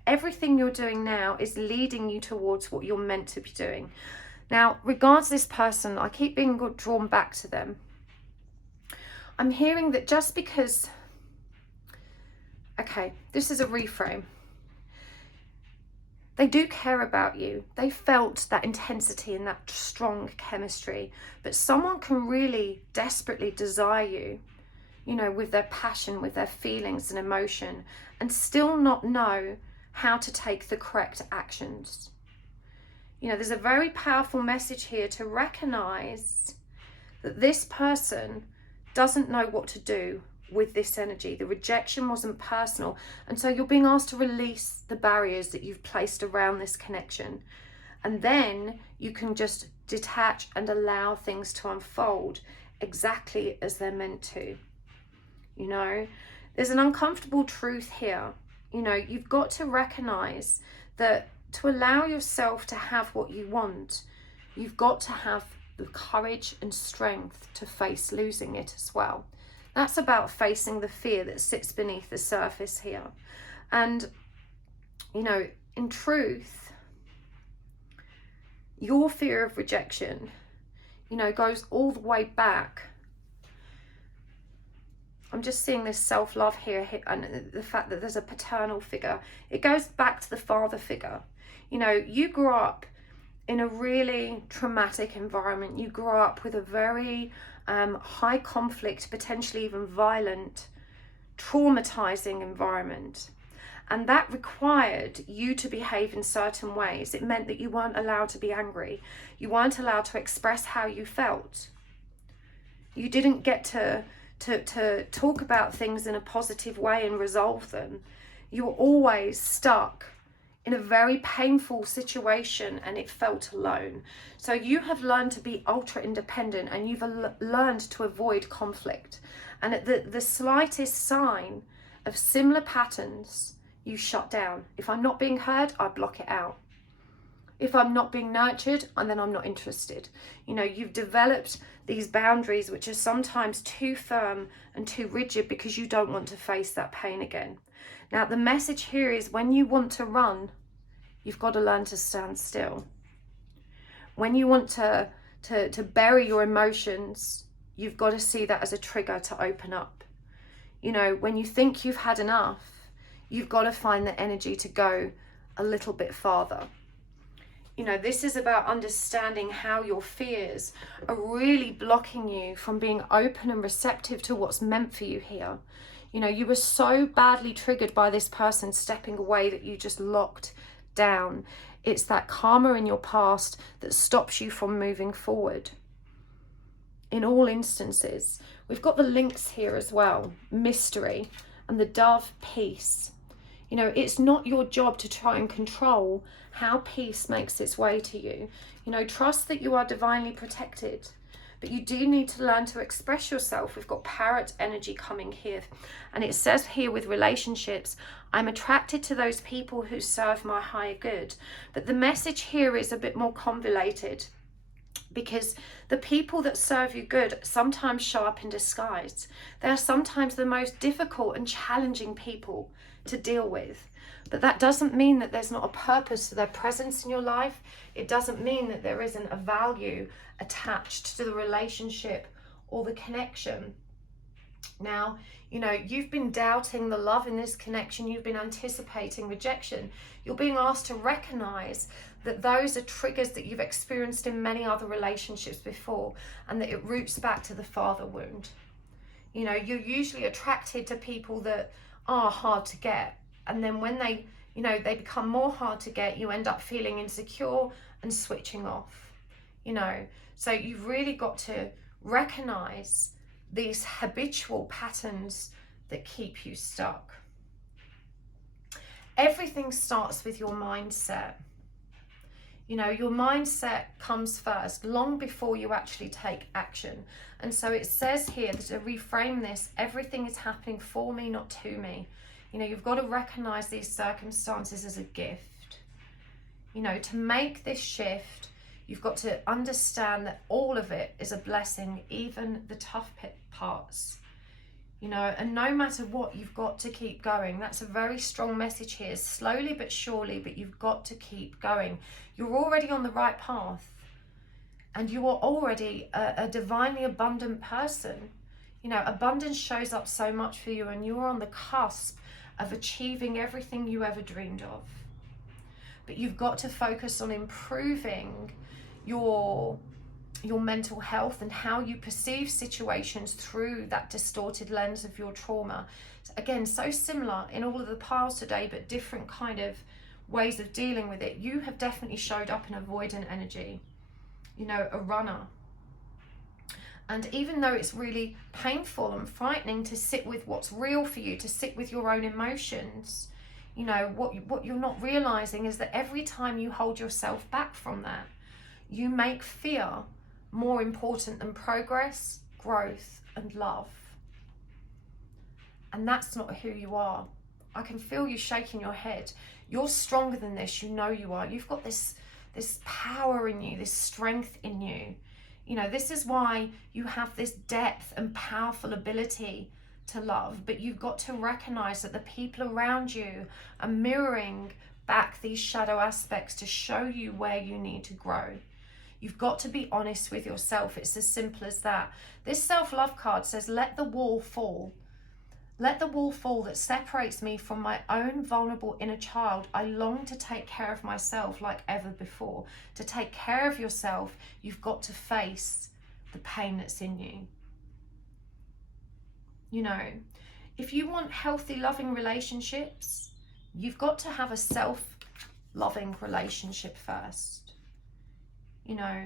Everything you're doing now is leading you towards what you're meant to be doing. Now, regards this person, I keep being drawn back to them. I'm hearing that just because, okay, this is a reframe. They do care about you. They felt that intensity and that strong chemistry, but someone can really desperately desire you, you know, with their passion, with their feelings and emotion, and still not know how to take the correct actions. You know, there's a very powerful message here to recognize that this person doesn't know what to do with this energy. The rejection wasn't personal, and so you're being asked to release the barriers that you've placed around this connection, and then you can just detach and allow things to unfold exactly as they're meant to. You know, there's an uncomfortable truth here. You know, you've got to recognize that to allow yourself to have what you want, you've got to have the courage and strength to face losing it as well. That's about facing the fear that sits beneath the surface here. And, you know, in truth, your fear of rejection, you know, goes all the way back. I'm just seeing this self-love here, and the fact that there's a paternal figure. It goes back to the father figure. You know, you grew up in a really traumatic environment. You grew up with a very high conflict, potentially even violent, traumatizing environment. And that required you to behave in certain ways. It meant that you weren't allowed to be angry. You weren't allowed to express how you felt. You didn't get to talk about things in a positive way and resolve them. You were always stuck in a very painful situation, and it felt alone. So you have learned to be ultra independent, and you've learned to avoid conflict. And at the slightest sign of similar patterns, you shut down. If I'm not being heard, I block it out. If I'm not being nurtured, and then I'm not interested. You know, you've developed these boundaries which are sometimes too firm and too rigid because you don't want to face that pain again. Now, the message here is when you want to run, you've got to learn to stand still. When you want to bury your emotions, you've got to see that as a trigger to open up. You know, when you think you've had enough, you've got to find the energy to go a little bit farther. You know, this is about understanding how your fears are really blocking you from being open and receptive to what's meant for you here. You know, you were so badly triggered by this person stepping away that you just locked down. It's that karma in your past that stops you from moving forward. In all instances, we've got the links here as well, mystery and the dove, peace. You know, it's not your job to try and control how peace makes its way to you. You know, trust that you are divinely protected, but you do need to learn to express yourself. We've got parrot energy coming here, and it says here with relationships, I'm attracted to those people who serve my higher good. But the message here is a bit more convoluted, because the people that serve you good sometimes show up in disguise. They are sometimes the most difficult and challenging people to deal with. But that doesn't mean that there's not a purpose to their presence in your life. It doesn't mean that there isn't a value attached to the relationship or the connection. Now, you know, you've been doubting the love in this connection. You've been anticipating rejection. You're being asked to recognize that those are triggers that you've experienced in many other relationships before, and that it roots back to the father wound. You know, you're usually attracted to people that are hard to get, and then when they, you know, they become more hard to get, you end up feeling insecure and switching off. You know, so you've really got to recognize these habitual patterns that keep you stuck. Everything starts with your mindset. You know, your mindset comes first, long before you actually take action. And so it says here that to reframe this, everything is happening for me, not to me. You know, you've got to recognize these circumstances as a gift. You know, to make this shift, you've got to understand that all of it is a blessing, even the tough parts. You know, and no matter what, you've got to keep going. That's a very strong message here. Slowly but surely, but you've got to keep going. You're already on the right path, and you are already a divinely abundant person. You know, abundance shows up so much for you, and you're on the cusp of achieving everything you ever dreamed of. But you've got to focus on improving your mental health and how you perceive situations through that distorted lens of your trauma. Again, so similar in all of the piles today, but different kind of ways of dealing with it. You have definitely showed up in avoidant energy, you know, a runner. And even though it's really painful and frightening to sit with what's real for you, to sit with your own emotions, you know, what you're not realizing is that every time you hold yourself back from that, you make fear more important than progress, growth, and love. And that's not who you are. I can feel you shaking your head. You're stronger than this. You know you are. You've got this power in you, this strength in you. You know, this is why you have this depth and powerful ability to love. But you've got to recognize that the people around you are mirroring back these shadow aspects to show you where you need to grow. You've got to be honest with yourself. It's as simple as that. This self-love card says, let the wall fall. Let the wall fall that separates me from my own vulnerable inner child. I long to take care of myself like ever before. To take care of yourself, you've got to face the pain that's in you. You know, if you want healthy, loving relationships, you've got to have a self-loving relationship first. You know,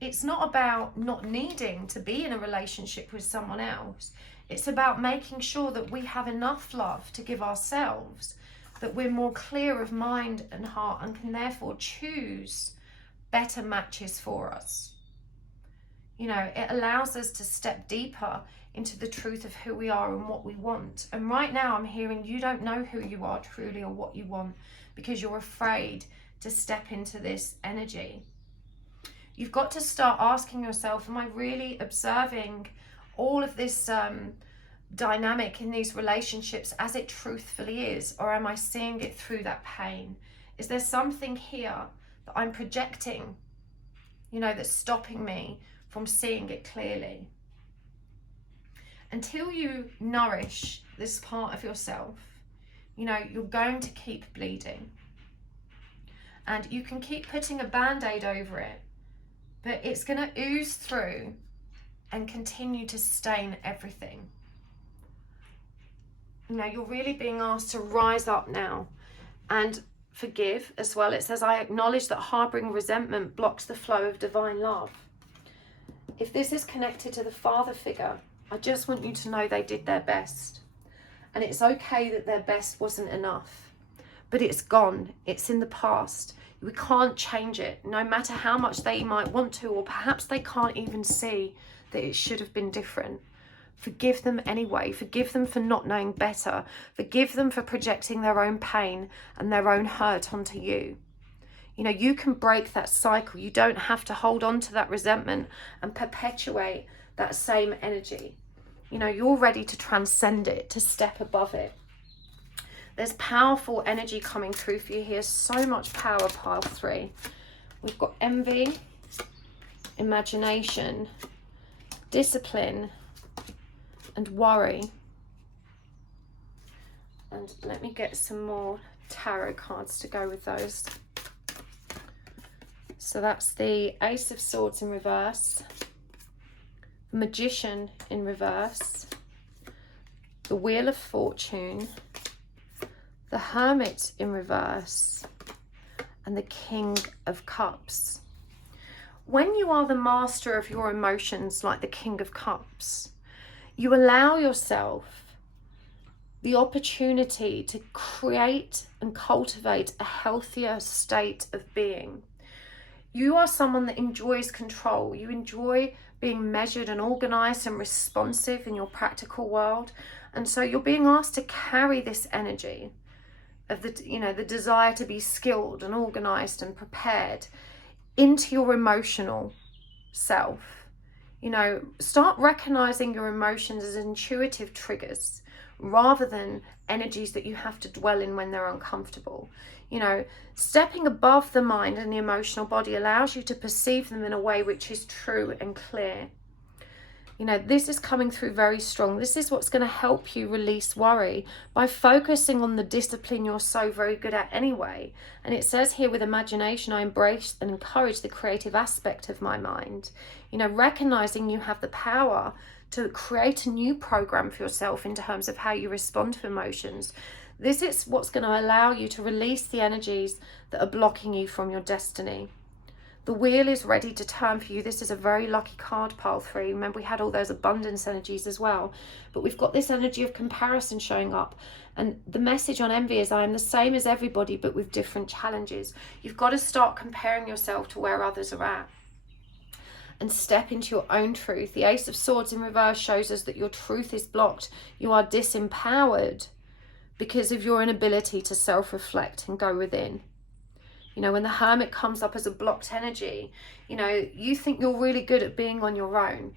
it's not about not needing to be in a relationship with someone else. It's about making sure that we have enough love to give ourselves, that we're more clear of mind and heart and can therefore choose better matches for us. You know, it allows us to step deeper into the truth of who we are and what we want. And right now I'm hearing you don't know who you are truly or what you want because you're afraid to step into this energy. You've got to start asking yourself, am I really observing all of this dynamic in these relationships as it truthfully is, or am I seeing it through that pain? Is there something here that I'm projecting, you know, that's stopping me from seeing it clearly? Until you nourish this part of yourself, you know, you're going to keep bleeding. And you can keep putting a band-aid over it, but it's going to ooze through and continue to stain everything. You know, you're really being asked to rise up now and forgive as well. It says, I acknowledge that harboring resentment blocks the flow of divine love. If this is connected to the father figure, I just want you to know they did their best. And it's okay that their best wasn't enough. But it's gone. It's in the past. We can't change it, no matter how much they might want to, or perhaps they can't even see that it should have been different. Forgive them anyway. Forgive them for not knowing better. Forgive them for projecting their own pain and their own hurt onto you. You know, you can break that cycle. You don't have to hold on to that resentment and perpetuate that same energy. You know, you're ready to transcend it, to step above it. There's powerful energy coming through for you here. So much power, pile 3. We've got envy, imagination, discipline, and worry. And let me get some more tarot cards to go with those. So that's the Ace of Swords in reverse, the Magician in reverse, the Wheel of Fortune, the Hermit in reverse, and the King of Cups. When you are the master of your emotions, like the King of Cups, you allow yourself the opportunity to create and cultivate a healthier state of being. You are someone that enjoys control. You enjoy being measured and organized and responsive in your practical world. And so you're being asked to carry this energy of the, you know, the desire to be skilled and organized and prepared into your emotional self. You know, start recognizing your emotions as intuitive triggers rather than energies that you have to dwell in when they're uncomfortable. You know, stepping above the mind and the emotional body allows you to perceive them in a way which is true and clear. You know, this is coming through very strong. This is what's going to help you release worry by focusing on the discipline you're so very good at anyway. And it says here, with imagination, I embrace and encourage the creative aspect of my mind. You know, recognizing you have the power to create a new program for yourself in terms of how you respond to emotions. This is what's going to allow you to release the energies that are blocking you from your destiny. The wheel is ready to turn for you. This is a very lucky card, pile 3. Remember, we had all those abundance energies as well. But we've got this energy of comparison showing up. And the message on envy is, I am the same as everybody, but with different challenges. You've got to start comparing yourself to where others are at and step into your own truth. The Ace of Swords in reverse shows us that your truth is blocked. You are disempowered because of your inability to self-reflect and go within. You know, when the Hermit comes up as a blocked energy, you know, you think you're really good at being on your own,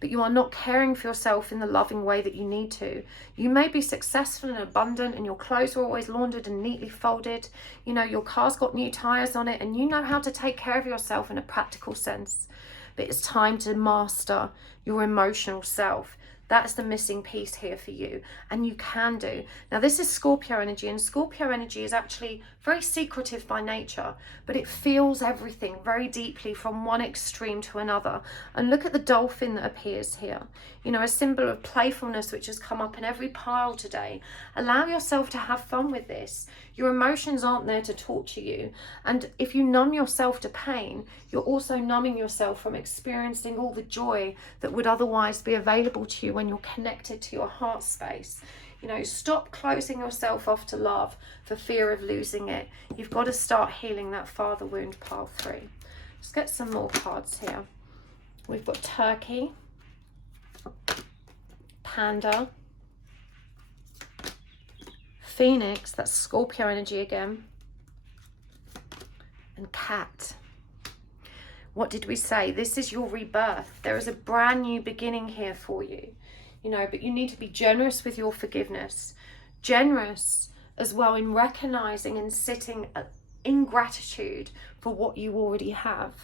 but you are not caring for yourself in the loving way that you need to. You may be successful and abundant and your clothes are always laundered and neatly folded. You know, your car's got new tires on it and you know how to take care of yourself in a practical sense. But it's time to master your emotional self. That's the missing piece here for you, and you can do. Now, this is Scorpio energy, and Scorpio energy is actually very secretive by nature, but it feels everything very deeply from one extreme to another. And look at the dolphin that appears here. You know, a symbol of playfulness which has come up in every pile today. Allow yourself to have fun with this. Your emotions aren't there to torture you. And if you numb yourself to pain, you're also numbing yourself from experiencing all the joy that would otherwise be available to you when you're connected to your heart space. You know, stop closing yourself off to love for fear of losing it. You've got to start healing that father wound, pile 3. Let's get some more cards here. We've got Turkey, Panda, Phoenix, that's Scorpio energy again, and Cat. What did we say? This is your rebirth. There is a brand new beginning here for you. You know, but you need to be generous with your forgiveness. Generous as well in recognizing and sitting in gratitude for what you already have.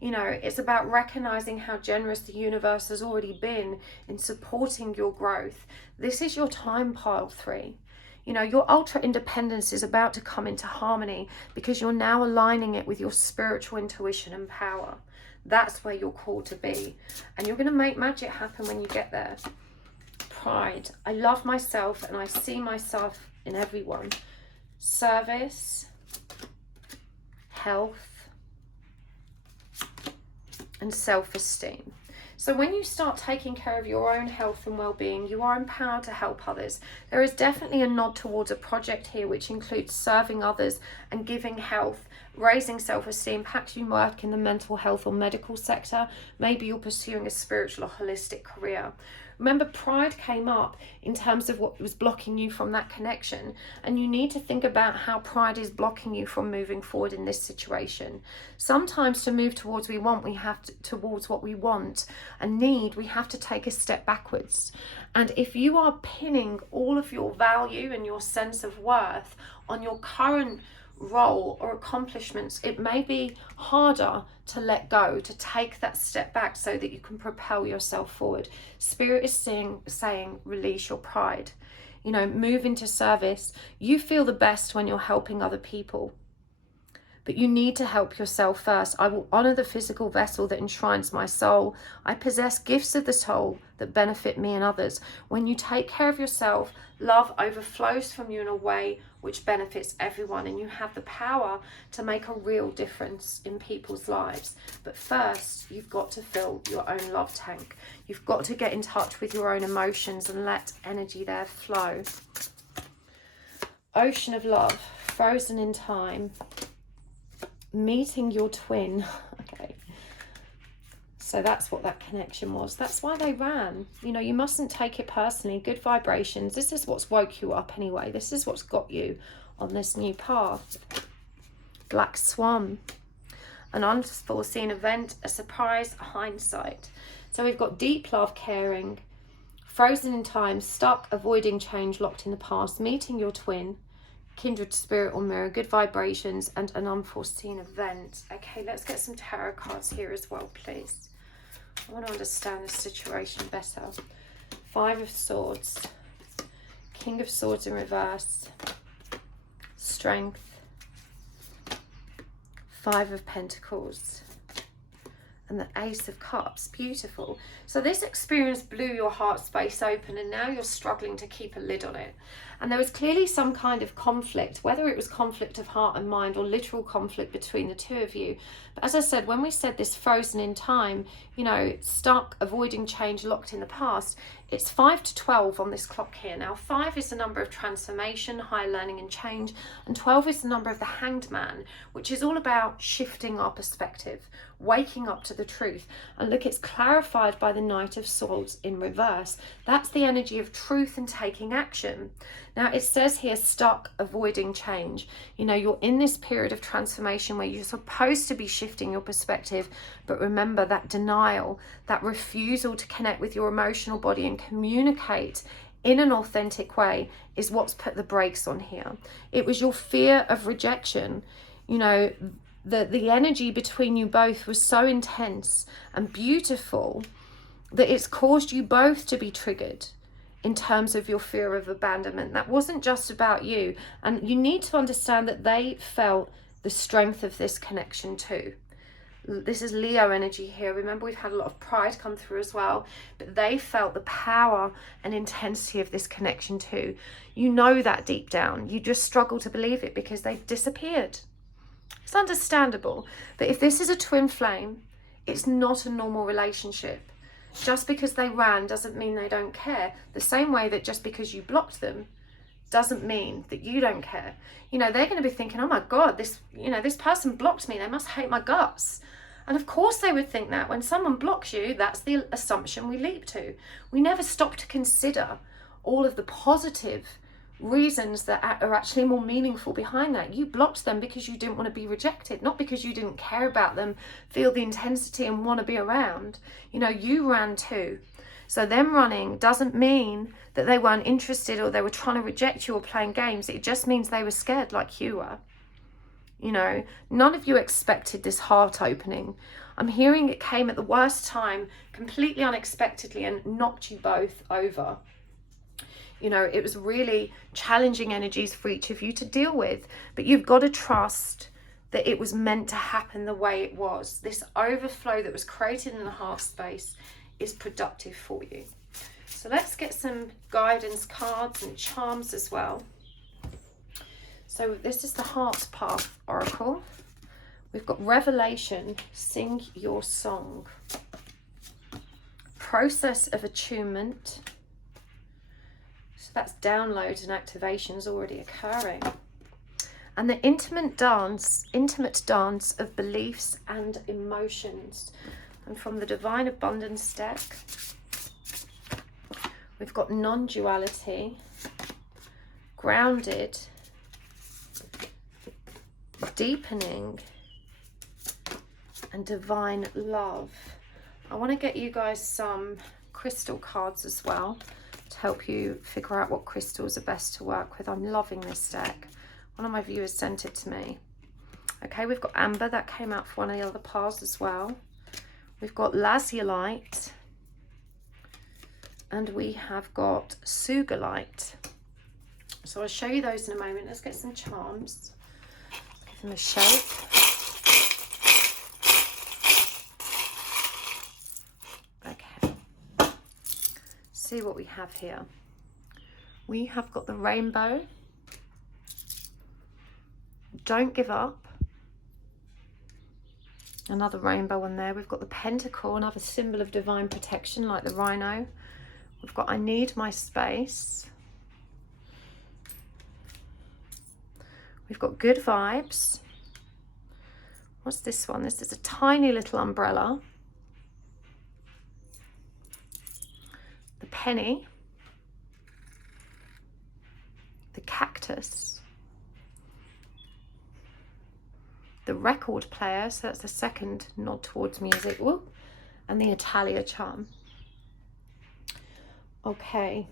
You know, it's about recognizing how generous the universe has already been in supporting your growth. This is your time, pile 3. You know, your ultra independence is about to come into harmony because you're now aligning it with your spiritual intuition and power. That's where you're called to be. And you're going to make magic happen when you get there. Pride. I love myself and I see myself in everyone. Service. Health. And self-esteem. So when you start taking care of your own health and well-being, you are empowered to help others. There is definitely a nod towards a project here which includes serving others and giving health, raising self-esteem. Perhaps you work in the mental health or medical sector. Maybe you're pursuing a spiritual or holistic career. Remember, pride came up in terms of what was blocking you from that connection. And you need to think about how pride is blocking you from moving forward in this situation. Sometimes to move towards towards what we want and need, we have to take a step backwards. And if you are pinning all of your value and your sense of worth on your current role or accomplishments, it may be harder to let go, to take that step back so that you can propel yourself forward. Spirit is saying release your pride. You know, move into service. You feel the best when you're helping other people, but you need to help yourself first. I will honor the physical vessel that enshrines my soul. I possess gifts of the soul that benefit me and others. When you take care of yourself, love overflows from you in a way which benefits everyone, and you have the power to make a real difference in people's lives. But first, you've got to fill your own love tank. You've got to get in touch with your own emotions and let energy there flow. Ocean of love, frozen in time. Meeting your twin. Okay, so that's what that connection was. That's why they ran. You know, you mustn't take it personally. Good vibrations. This is what's woke you up anyway. This is what's got you on this new path. Black swan. An unforeseen event, a surprise, a hindsight. So we've got deep love, caring, frozen in time, stuck, avoiding change, locked in the past, meeting your twin, kindred spirit or mirror, good vibrations, and an unforeseen event. Okay, let's get some tarot cards here as well, please. I want to understand this situation better. 5 of Swords, King of Swords in reverse, Strength, 5 of Pentacles, and the Ace of Cups. Beautiful. So this experience blew your heart space open, and now you're struggling to keep a lid on it. And there was clearly some kind of conflict, whether it was conflict of heart and mind or literal conflict between the two of you. But as I said, when we said this frozen in time, you know, stuck, avoiding change, locked in the past, it's 5 to 12 on this clock here. Now, 5 is the number of transformation, high learning and change, and 12 is the number of the Hanged Man, which is all about shifting our perspective, waking up to the truth. And look, it's clarified by the Knight of Swords in reverse. That's the energy of truth and taking action. Now, it says here, stuck, avoiding change. You know, you're in this period of transformation where you're supposed to be shifting your perspective, but remember that denial, that refusal to connect with your emotional body and communicate in an authentic way is what's put the brakes on here. It was your fear of rejection. You know, the energy between you both was so intense and beautiful that it's caused you both to be triggered in terms of your fear of abandonment. That wasn't just about you. And you need to understand that they felt the strength of this connection too. This is Leo energy here. Remember, we've had a lot of pride come through as well, but they felt the power and intensity of this connection too. You know that deep down. You just struggle to believe it because they've disappeared. It's understandable. But if this is a twin flame, it's not a normal relationship. Just because they ran doesn't mean they don't care. The same way that just because you blocked them doesn't mean that you don't care. You know, they're going to be thinking, oh my God, this person blocked me. They must hate my guts. And of course they would think that. When someone blocks you, that's the assumption we leap to. We never stop to consider all of the positive reasons that are actually more meaningful behind that. You blocked them because you didn't want to be rejected, not because you didn't care about them, feel the intensity and want to be around. You know, you ran too. So them running doesn't mean that they weren't interested or they were trying to reject you or playing games. It just means they were scared like you were. You know, none of you expected this heart opening. I'm hearing it came at the worst time, completely unexpectedly, and knocked you both over. You know, it was really challenging energies for each of you to deal with, but you've got to trust that it was meant to happen the way it was. This overflow that was created in the heart space is productive for you. So let's get some guidance cards and charms as well. So this is the Heart Path Oracle. We've got Revelation, Sing Your Song. Process of Attunement. So that's downloads and activations already occurring. And the intimate dance of beliefs and emotions. And from the Divine Abundance deck, we've got non-duality, grounded, deepening, and divine love. I want to get you guys some crystal cards as well to help you figure out what crystals are best to work with. I'm loving this deck. One of my viewers sent it to me. Okay, we've got amber, that came out for one of the other piles as well. We've got lazulite, and we have got sugarlight. So I'll show you those in a moment. Let's get some charms. Give them a shape. Okay. See what we have here. We have got the rainbow. Don't give up. Another rainbow on there. We've got the pentacle, another symbol of divine protection like the rhino. We've got I need my space. We've got good vibes. What's this one? This is a tiny little umbrella. The penny. The cactus. The record player, so that's the second nod towards music. Ooh. And the Italia charm. Okay.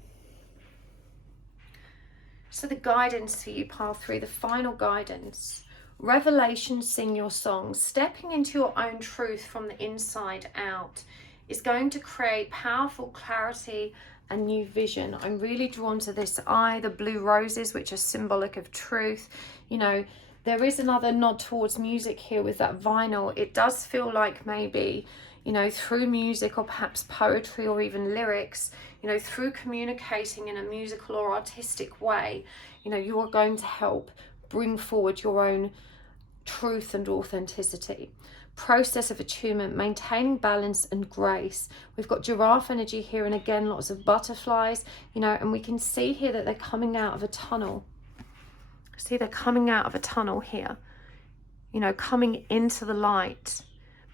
So the guidance for you, pile 3, the final guidance. Revelation, sing your song. Stepping into your own truth from the inside out is going to create powerful clarity and new vision. I'm really drawn to this eye, the blue roses, which are symbolic of truth. You know, there is another nod towards music here with that vinyl. It does feel like maybe, you know, through music or perhaps poetry or even lyrics, you know, through communicating in a musical or artistic way, you know, you are going to help bring forward your own truth and authenticity. Process of attunement, maintaining balance and grace. We've got giraffe energy here, and again, lots of butterflies, you know, and we can see here that they're coming out of a tunnel. See, they're coming out of a tunnel here, you know, coming into the light,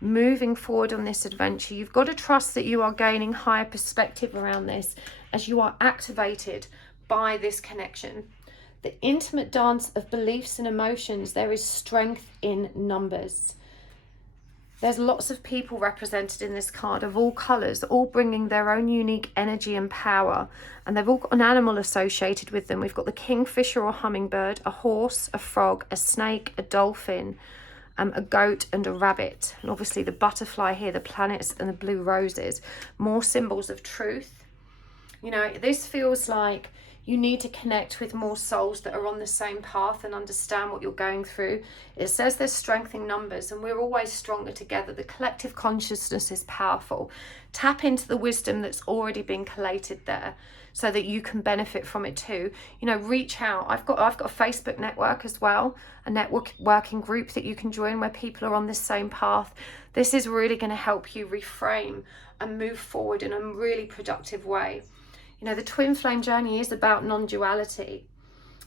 moving forward on this adventure. You've got to trust that you are gaining higher perspective around this as you are activated by this connection. The intimate dance of beliefs and emotions, there is strength in numbers. There's lots of people represented in this card of all colours, all bringing their own unique energy and power. And they've all got an animal associated with them. We've got the kingfisher or hummingbird, a horse, a frog, a snake, a dolphin, a goat and a rabbit. And obviously the butterfly here, the planets and the blue roses. More symbols of truth. You know, this feels like you need to connect with more souls that are on the same path and understand what you're going through. It says there's strength in numbers, and we're always stronger together. The collective consciousness is powerful. Tap into the wisdom that's already been collated there so that you can benefit from it too. You know, reach out. I've got a Facebook network as well, a networking group that you can join where people are on the same path. This is really going to help you reframe and move forward in a really productive way. You know, the twin flame journey is about non-duality.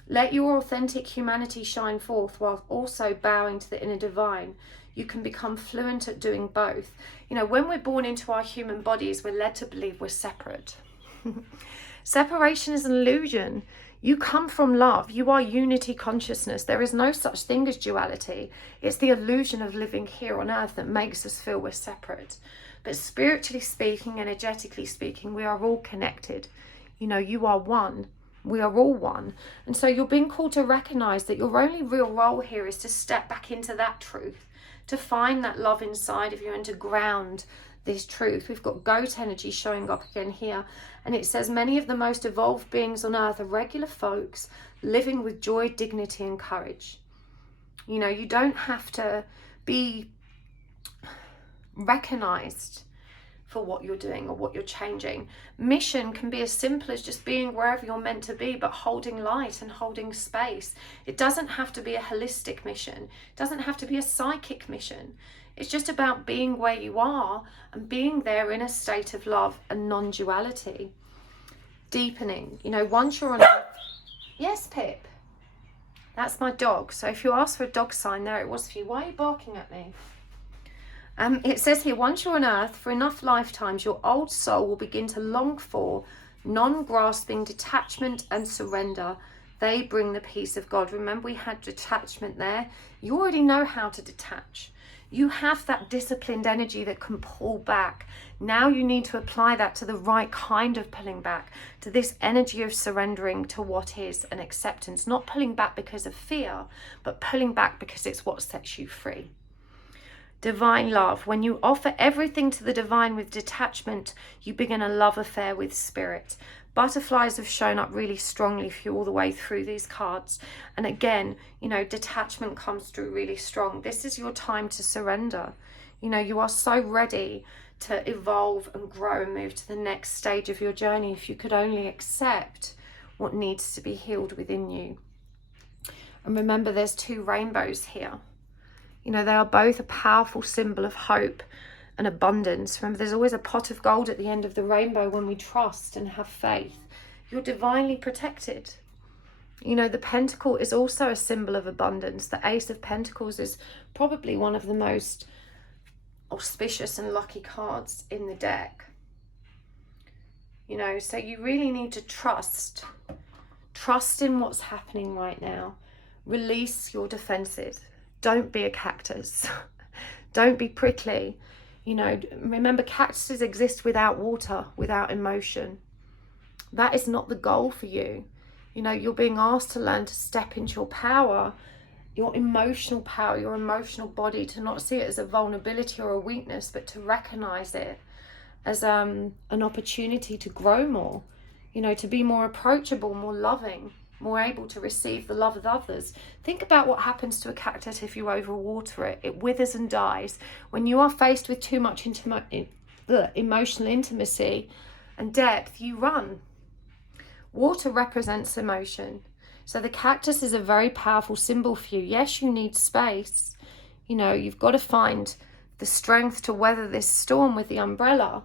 Let your authentic humanity shine forth while also bowing to the inner divine. You can become fluent at doing both. You know, when we're born into our human bodies, we're led to believe we're separate. Separation is an illusion. You come from love. You are unity consciousness. There is no such thing as duality. It's the illusion of living here on earth that makes us feel we're separate. But spiritually speaking, energetically speaking, we are all connected. You know, you are one. We are all one. And so you're being called to recognize that your only real role here is to step back into that truth, to find that love inside of you and to ground this truth. We've got goat energy showing up again here. And it says many of the most evolved beings on earth are regular folks living with joy, dignity and courage. You know, you don't have to be recognized for what you're doing or what you're changing. Mission can be as simple as just being wherever you're meant to be, but holding light and holding space. It doesn't have to be a holistic mission. It doesn't have to be a psychic mission. It's just about being where you are and being there in a state of love and non-duality. Deepening. You know, once you're on... Yes, Pip. That's my dog. So if you ask for a dog sign, there it was for you. Why are you barking at me? It says here, once you're on earth for enough lifetimes, your old soul will begin to long for non-grasping detachment and surrender. They bring the peace of God. Remember, we had detachment there. You already know how to detach. You have that disciplined energy that can pull back. Now you need to apply that to the right kind of pulling back, to this energy of surrendering to what is and acceptance. Not pulling back because of fear, but pulling back because it's what sets you free. Divine love. When you offer everything to the divine with detachment, you begin a love affair with spirit. Butterflies have shown up really strongly for you all the way through these cards. And again, you know, detachment comes through really strong. This is your time to surrender. You know, you are so ready to evolve and grow and move to the next stage of your journey if you could only accept what needs to be healed within you. And remember, there's two rainbows here. You know, they are both a powerful symbol of hope and abundance. Remember, there's always a pot of gold at the end of the rainbow when we trust and have faith. You're divinely protected. You know, the pentacle is also a symbol of abundance. The Ace of Pentacles is probably one of the most auspicious and lucky cards in the deck. You know, so you really need to trust. Trust in what's happening right now. Release your defenses. Don't be a cactus. Don't be prickly. You know, remember, cactuses exist without water, without emotion. That is not the goal for you. You know, you're being asked to learn to step into your power, your emotional power, your emotional body, to not see it as a vulnerability or a weakness, but to recognize it as an opportunity to grow more, you know, to be more approachable, more loving, more able to receive the love of others. Think about what happens to a cactus if you overwater it. It withers and dies. When you are faced with too much emotional intimacy and depth, you run. Water represents emotion. So the cactus is a very powerful symbol for you. Yes, you need space. You know, you've got to find the strength to weather this storm with the umbrella.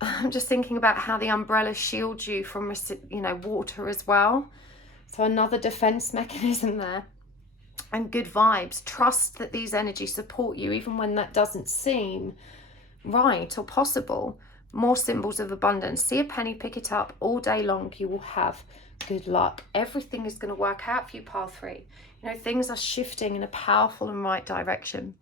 I'm just thinking about how the umbrella shields you from, you know, water as well. So another defense mechanism there. And good vibes. Trust that these energies support you even when that doesn't seem right or possible. More symbols of abundance. See a penny, pick it up. All day long you will have good luck. Everything is going to work out for you, pile 3. You know, things are shifting in a powerful and right direction.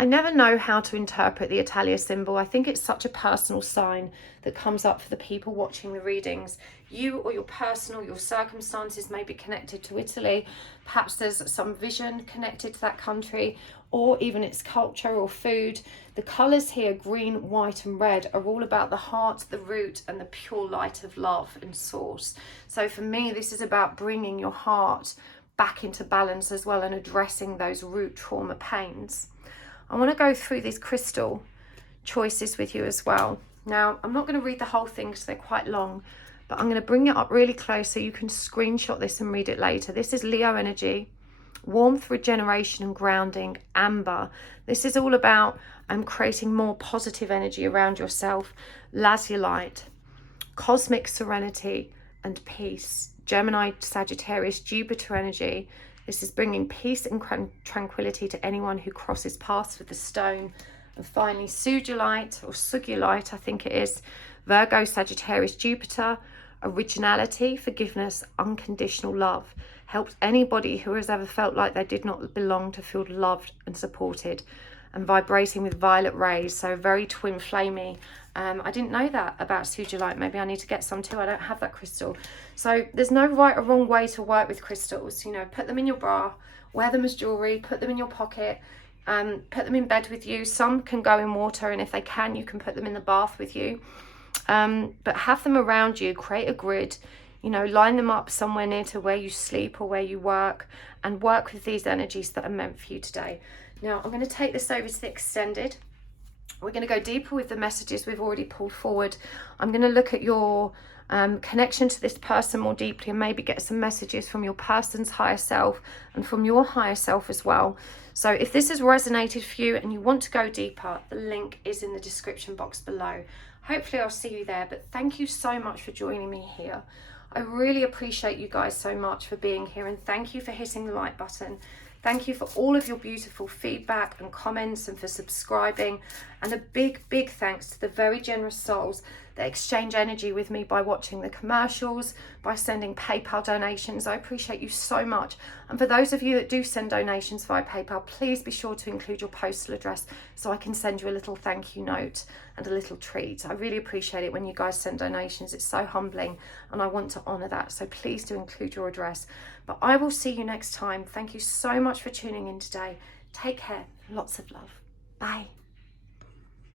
I never know how to interpret the Italia symbol. I think it's such a personal sign that comes up for the people watching the readings. You or your circumstances may be connected to Italy. Perhaps there's some vision connected to that country, or even its culture or food. The colours here, green, white and red, are all about the heart, the root and the pure light of love and source. So for me, this is about bringing your heart back into balance as well and addressing those root trauma pains. I want to go through these crystal choices with you as well. Now, I'm not going to read the whole thing because they're quite long, but I'm going to bring it up really close so you can screenshot this and read it later. This is Leo energy, warmth, regeneration and grounding. Amber, this is all about creating more positive energy around yourself. Lazulite, cosmic serenity and peace. Gemini, Sagittarius, Jupiter energy. This is bringing peace and tranquility to anyone who crosses paths with the stone. And finally, Sugilite, or Sugilite, I think it is, Virgo, Sagittarius, Jupiter, originality, forgiveness, unconditional love. Helps anybody who has ever felt like they did not belong to feel loved and supported. and vibrating with violet rays, so very twin flamey. I didn't know that about sugilite. Maybe I need to get some too. I don't have that crystal. So there's no right or wrong way to work with crystals. You know, put them in your bra, wear them as jewelry, put them in your pocket, put them in bed with you. Some can go in water, and if they can, you can put them in the bath with you. But have them around you, create a grid, you know, line them up somewhere near to where you sleep or where you work, and work with these energies that are meant for you today. Now, I'm going to take this over to the extended. We're going to go deeper with the messages we've already pulled forward. I'm going to look at your connection to this person more deeply, and maybe get some messages from your person's higher self and from your higher self as well. So if this has resonated for you and you want to go deeper, the link is in the description box below. Hopefully I'll see you there, but thank you so much for joining me here. I really appreciate you guys so much for being here, and thank you for hitting the like button. Thank you for all of your beautiful feedback and comments, and for subscribing. And a big, big thanks to the very generous souls that exchange energy with me by watching the commercials, by sending PayPal donations. I appreciate you so much. And for those of you that do send donations via PayPal, please be sure to include your postal address so I can send you a little thank you note and a little treat. I really appreciate it when you guys send donations. It's so humbling, and I want to honour that. So please do include your address. But I will see you next time. Thank you so much for tuning in today. Take care. Lots of love. Bye.